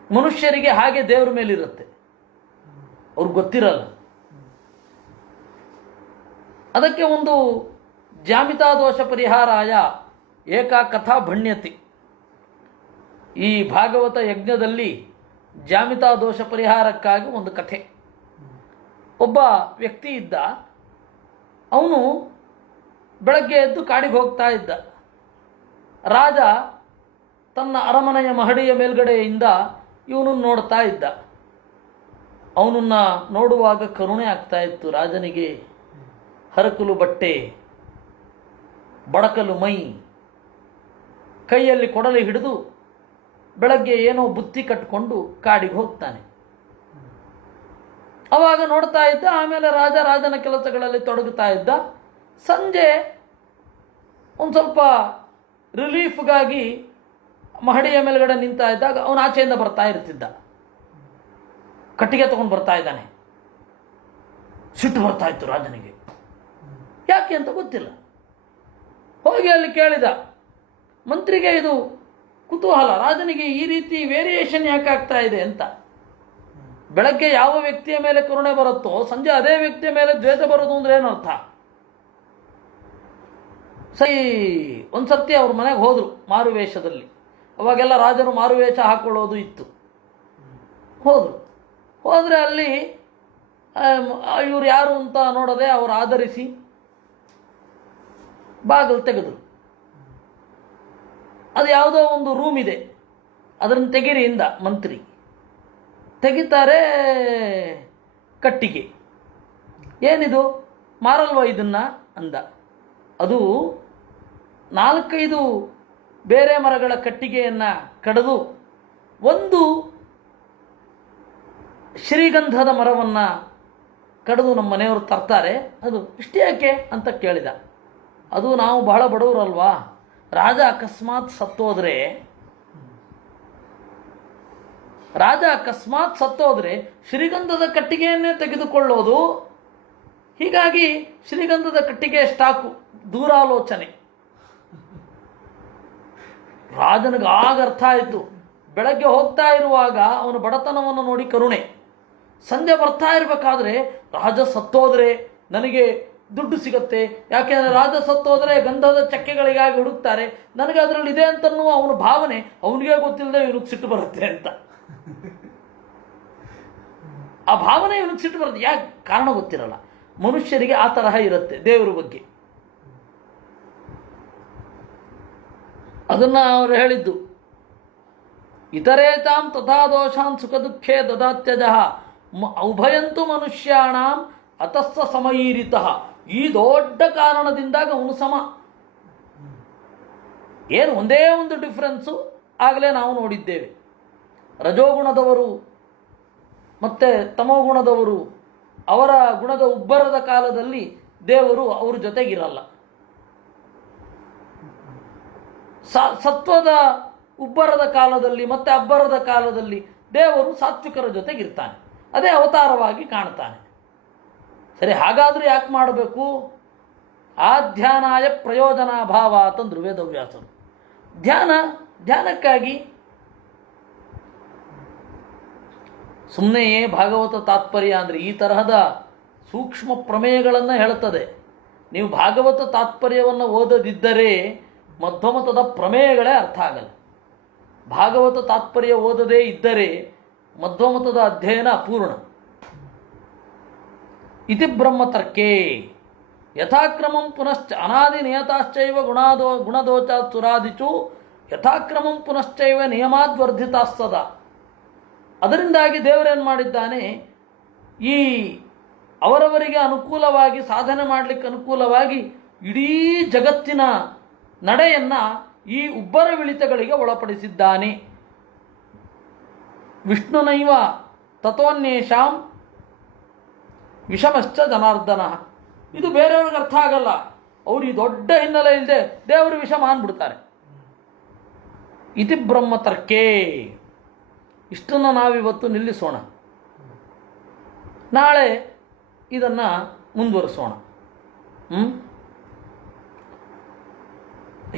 ಮನುಷ್ಯರಿಗೆ ಹಾಗೆ ದೇವರ ಮೇಲಿರುತ್ತೆ, ಅವ್ರಿಗೆ ಗೊತ್ತಿರಲ್ಲ. ಅದಕ್ಕೆ ಒಂದು ಜಾಮಿತಾದೋಷ ಪರಿಹಾರಾಯ ಏಕಾ ಕಥಾ ಭಣ್ಯತಿ. ಈ ಭಾಗವತ ಯಜ್ಞದಲ್ಲಿ ಜಾಮಿತಾದೋಷ ಪರಿಹಾರಕ್ಕಾಗಿ ಒಂದು ಕಥೆ. ಒಬ್ಬ ವ್ಯಕ್ತಿ ಇದ್ದ. ಅವನು ಬೆಳಗ್ಗೆ ಎದ್ದು ಕಾಡಿಗೆ ಹೋಗ್ತಾ ಇದ್ದ. ರಾಜ ತನ್ನ ಅರಮನೆಯ ಮಹಡಿಯ ಮೇಲ್ಗಡೆಯಿಂದ ಇವನನ್ನು ನೋಡ್ತಾ ಇದ್ದ. ಅವನನ್ನು ನೋಡುವಾಗ ಕರುಣೆ ಆಗ್ತಾ ಇತ್ತು ರಾಜನಿಗೆ. ಹರಕಲು ಬಟ್ಟೆ, ಬಡಕಲು ಮೈ, ಕೈಯಲ್ಲಿ ಕೊಡಲಿ ಹಿಡಿದು ಬೆಳಗ್ಗೆ ಏನೋ ಬುತ್ತಿ ಕಟ್ಟಿಕೊಂಡು ಕಾಡಿಗೆ ಹೋಗ್ತಾನೆ. ಅವಾಗ ನೋಡ್ತಾ ಇದ್ದ. ಆಮೇಲೆ ರಾಜನ ಕೆಲಸಗಳಲ್ಲಿ ತೊಡಗುತ್ತಾ ಇದ್ದ. ಸಂಜೆ ಒಂದು ಸ್ವಲ್ಪ ರಿಲೀಫ್ಗಾಗಿ ಮಹಡಿಯ ಮೇಲ್ಗಡೆ ನಿಂತ ಇದ್ದಾಗ ಅವನು ಆಚೆಯಿಂದ ಬರ್ತಾ ಇರ್ತಿದ್ದ. ಕಟ್ಟಿಗೆ ತಗೊಂಡು ಬರ್ತಾ ಇದ್ದಾನೆ. ಸಿಟ್ಟು ಬರ್ತಾ ಇತ್ತು ರಾಜನಿಗೆ. ಯಾಕೆ ಅಂತ ಗೊತ್ತಿಲ್ಲ. ಹೋಗಿ ಅಲ್ಲಿ ಕೇಳಿದ. ಮಂತ್ರಿಗೆ ಇದು ಕುತೂಹಲ, ರಾಜನಿಗೆ ಈ ರೀತಿ ವೇರಿಯೇಷನ್ ಯಾಕೆ ಆಗ್ತಾ ಇದೆ ಅಂತ. ಬೆಳಗ್ಗೆ ಯಾವ ವ್ಯಕ್ತಿಯ ಮೇಲೆ ಕರುಣೆ ಬರುತ್ತೋ ಸಂಜೆ ಅದೇ ವ್ಯಕ್ತಿಯ ಮೇಲೆ ದ್ವೇಷ ಬರೋದು ಅಂದ್ರೆ ಏನರ್ಥ? ಸರಿ, ಒಂದ್ಸರ್ತಿ ಅವ್ರ ಮನೆಗೆ ಹೋದ್ರು ಮಾರುವೇಷದಲ್ಲಿ. ಅವಾಗೆಲ್ಲ ರಾಜರು ಮಾರುವೇಷ ಹಾಕೊಳ್ಳೋದು ಇತ್ತು. ಹೋದ್ರೆ ಅಲ್ಲಿ ಇವ್ರು ಯಾರು ಅಂತ ನೋಡದೆ ಅವ್ರು ಆಧರಿಸಿ ಬಾಗಿಲು ತೆಗೆದ್ರು. ಅದು ಯಾವುದೋ ಒಂದು ರೂಮ್ ಇದೆ, ಅದನ್ನು ತೆಗಿರಿಯಿಂದ ಮಂತ್ರಿ ತೆಗಿತಾರೆ. ಕಟ್ಟಿಗೆ. ಏನಿದು, ಮಾರಲ್ವ ಇದನ್ನ ಅಂದ. ಅದು 4-5 ಬೇರೆ ಮರಗಳ ಕಟ್ಟಿಗೆಯನ್ನು ಕಡಿದು ಒಂದು ಶ್ರೀಗಂಧದ ಮರವನ್ನು ಕಡಿದು ನಮ್ಮ ಮನೆಯವರು ತರ್ತಾರೆ. ಅದು ಇಷ್ಟೇ ಯಾಕೆ ಅಂತ ಕೇಳಿದ. ಅದು ನಾವು ಬಹಳ ಬಡವರಲ್ವಾ, ರಾಜ ಅಕಸ್ಮಾತ್ ಸತ್ತೋದ್ರೆ ರಾಜ ಅಕಸ್ಮಾತ್ ಸತ್ತೋದ್ರೆ ಶ್ರೀಗಂಧದ ಕಟ್ಟಿಗೆಯನ್ನೇ ತೆಗೆದುಕೊಳ್ಳೋದು. ಹೀಗಾಗಿ ಶ್ರೀಗಂಧದ ಕಟ್ಟಿಗೆ ಸ್ಟಾಕು, ದೂರಾಲೋಚನೆ. ರಾಜನಿಗೆ ಆಗ ಅರ್ಥ ಆಯಿತು. ಬೆಳಗ್ಗೆ ಹೋಗ್ತಾ ಇರುವಾಗ ಅವನ ಬಡತನವನ್ನು ನೋಡಿ ಕರುಣೆ, ಸಂಜೆ ಬರ್ತಾ ಇರಬೇಕಾದ್ರೆ ರಾಜ ಸತ್ತೋದ್ರೆ ನನಗೆ ದುಡ್ಡು ಸಿಗತ್ತೆ, ಯಾಕೆಂದರೆ ರಾಜ ಸತ್ತೋದ್ರೆ ಗಂಧದ ಚಕ್ಕೆಗಳಿಗಾಗಿ ಹುಡುಕ್ತಾರೆ, ನನಗೆ ಅದರಲ್ಲಿ ಇದೆ ಅಂತನ್ನುವ ಅವನ ಭಾವನೆ ಅವನಿಗೆ ಗೊತ್ತಿಲ್ಲದೆ ಇವನಿಗೆ ಸಿಟ್ಟು ಬರುತ್ತೆ ಅಂತ. ಆ ಭಾವನೆ ಇವನಿಗೆ ಸಿಟ್ಟು ಬರುತ್ತೆ. ಯಾಕೆ ಕಾರಣ ಗೊತ್ತಿರಲ್ಲ. ಮನುಷ್ಯರಿಗೆ ಆ ತರಹ ಇರುತ್ತೆ ದೇವರ ಬಗ್ಗೆ. ಅದನ್ನ ಅವರು ಹೇಳಿದ್ದು, ಇತರೇತಾಂ ತಥಾ ದೋಷಾನ್ ಸುಖ ದುಃಖೇ ದದಾತ್ಯಜ ಉಭಯಂತು ಮನುಷ್ಯಾಣಾಂ ಅತಸ್ಸ ಸಮಯೀರಿತಃ. ಈ ದೊಡ್ಡ ಕಾರಣದಿಂದಾಗ ಅವನು ಸಮ. ಏನು ಒಂದೇ ಒಂದು ಡಿಫ್ರೆನ್ಸು ಆಗಲೇ ನಾವು ನೋಡಿದ್ದೇವೆ. ರಜೋಗುಣದವರು ಮತ್ತು ತಮೋಗುಣದವರು ಅವರ ಗುಣದ ಉಬ್ಬರದ ಕಾಲದಲ್ಲಿ ದೇವರು ಅವ್ರ ಜೊತೆಗಿರಲ್ಲ. ಸತ್ವದ ಉಬ್ಬರದ ಕಾಲದಲ್ಲಿ ಮತ್ತು ಅಬ್ಬರದ ಕಾಲದಲ್ಲಿ ದೇವರು ಸಾತ್ವಿಕರ ಜೊತೆಗಿರ್ತಾನೆ. ಅದೇ ಅವತಾರವಾಗಿ ಕಾಣ್ತಾನೆ. ಸರಿ, ಹಾಗಾದರೂ ಯಾಕೆ ಮಾಡಬೇಕು? ಆ ಧ್ಯಾನಾಯ ಪ್ರಯೋಜನಾಭಾವ ಅಂತಂದ್ರು ವೇದವ್ಯಾಸರು. ಧ್ಯಾನಕ್ಕಾಗಿ. ಸುಮ್ಮನೆಯೇ ಭಾಗವತ ತಾತ್ಪರ್ಯ ಅಂದರೆ ಈ ತರಹದ ಸೂಕ್ಷ್ಮ ಪ್ರಮೇಯಗಳನ್ನು ಹೇಳುತ್ತದೆ. ನೀವು ಭಾಗವತ ತಾತ್ಪರ್ಯವನ್ನು ಓದದಿದ್ದರೆ ಮಧ್ವಮತದ ಪ್ರಮೇಯಗಳೇ ಅರ್ಥ ಆಗಲ್ಲ. ಭಾಗವತ ತಾತ್ಪರ್ಯ ಓದದೇ ಇದ್ದರೆ ಮಧ್ವಮತದ ಅಧ್ಯಯನ ಅಪೂರ್ಣ. ಇತಿ ಬ್ರಹ್ಮತರ್ಕೇ ಯಥಾಕ್ರಮಂ ಪುನಶ್ಚ ಅನಾದಿ ನಿಯತಾಶ್ಚೈವ ಗುಣದೋಚಾತ್ ಸುರಾದಿಚು ಯಥಾಕ್ರಮಂ ಪುನಶ್ಚೈವ ನಿಯಮಾದ್ವರ್ಧಿತಾಸ್ತದ. ಅದರಿಂದಾಗಿ ದೇವರೇನು ಮಾಡಿದ್ದಾನೆ, ಈ ಅವರವರಿಗೆ ಅನುಕೂಲವಾಗಿ ಸಾಧನೆ ಮಾಡಲಿಕ್ಕೆ ಅನುಕೂಲವಾಗಿ ಇಡೀ ಜಗತ್ತಿನ ನಡೆಯನ್ನು ಈ ಉಬ್ಬರವಿಳಿತಗಳಿಗೆ ಒಳಪಡಿಸಿದ್ದಾನೆ. ವಿಷ್ಣುನೈವ ತಥೋನ್ಯೇಷಾಂ ವಿಷಮಶ್ಚ ಜನಾರ್ದನ. ಇದು ಬೇರೆಯವ್ರಿಗೆ ಅರ್ಥ ಆಗಲ್ಲ. ಅವರು ಈ ದೊಡ್ಡ ಹಿನ್ನೆಲೆ ಇಲ್ಲದೆ ದೇವರು ವಿಷಮ ಅಂದ್ಬಿಡ್ತಾರೆ. ಇತಿ ಬ್ರಹ್ಮತರ್ಕೇ. ಇಷ್ಟನ್ನು ನಾವಿವತ್ತು ನಿಲ್ಲಿಸೋಣ. ನಾಳೆ ಇದನ್ನು ಮುಂದುವರಿಸೋಣ.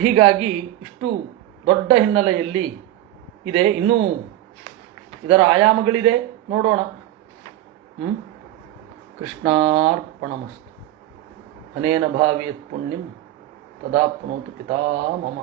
ಹೀಗಾಗಿ ಇಷ್ಟು ದೊಡ್ಡ ಹಿನ್ನೆಲೆಯಲ್ಲಿ ಇದೆ. ಇನ್ನೂ ಇದರ ಆಯಾಮಗಳಿದೆ, ನೋಡೋಣ. ಕೃಷ್ಣಾರ್ಪಣಮಸ್ತು. ಅನೇನ ಭಾವಿಯತ್ ಪುಣ್ಯಂ ತದಾಪ್ನೋತು ಪಿತಾ ಮಮ.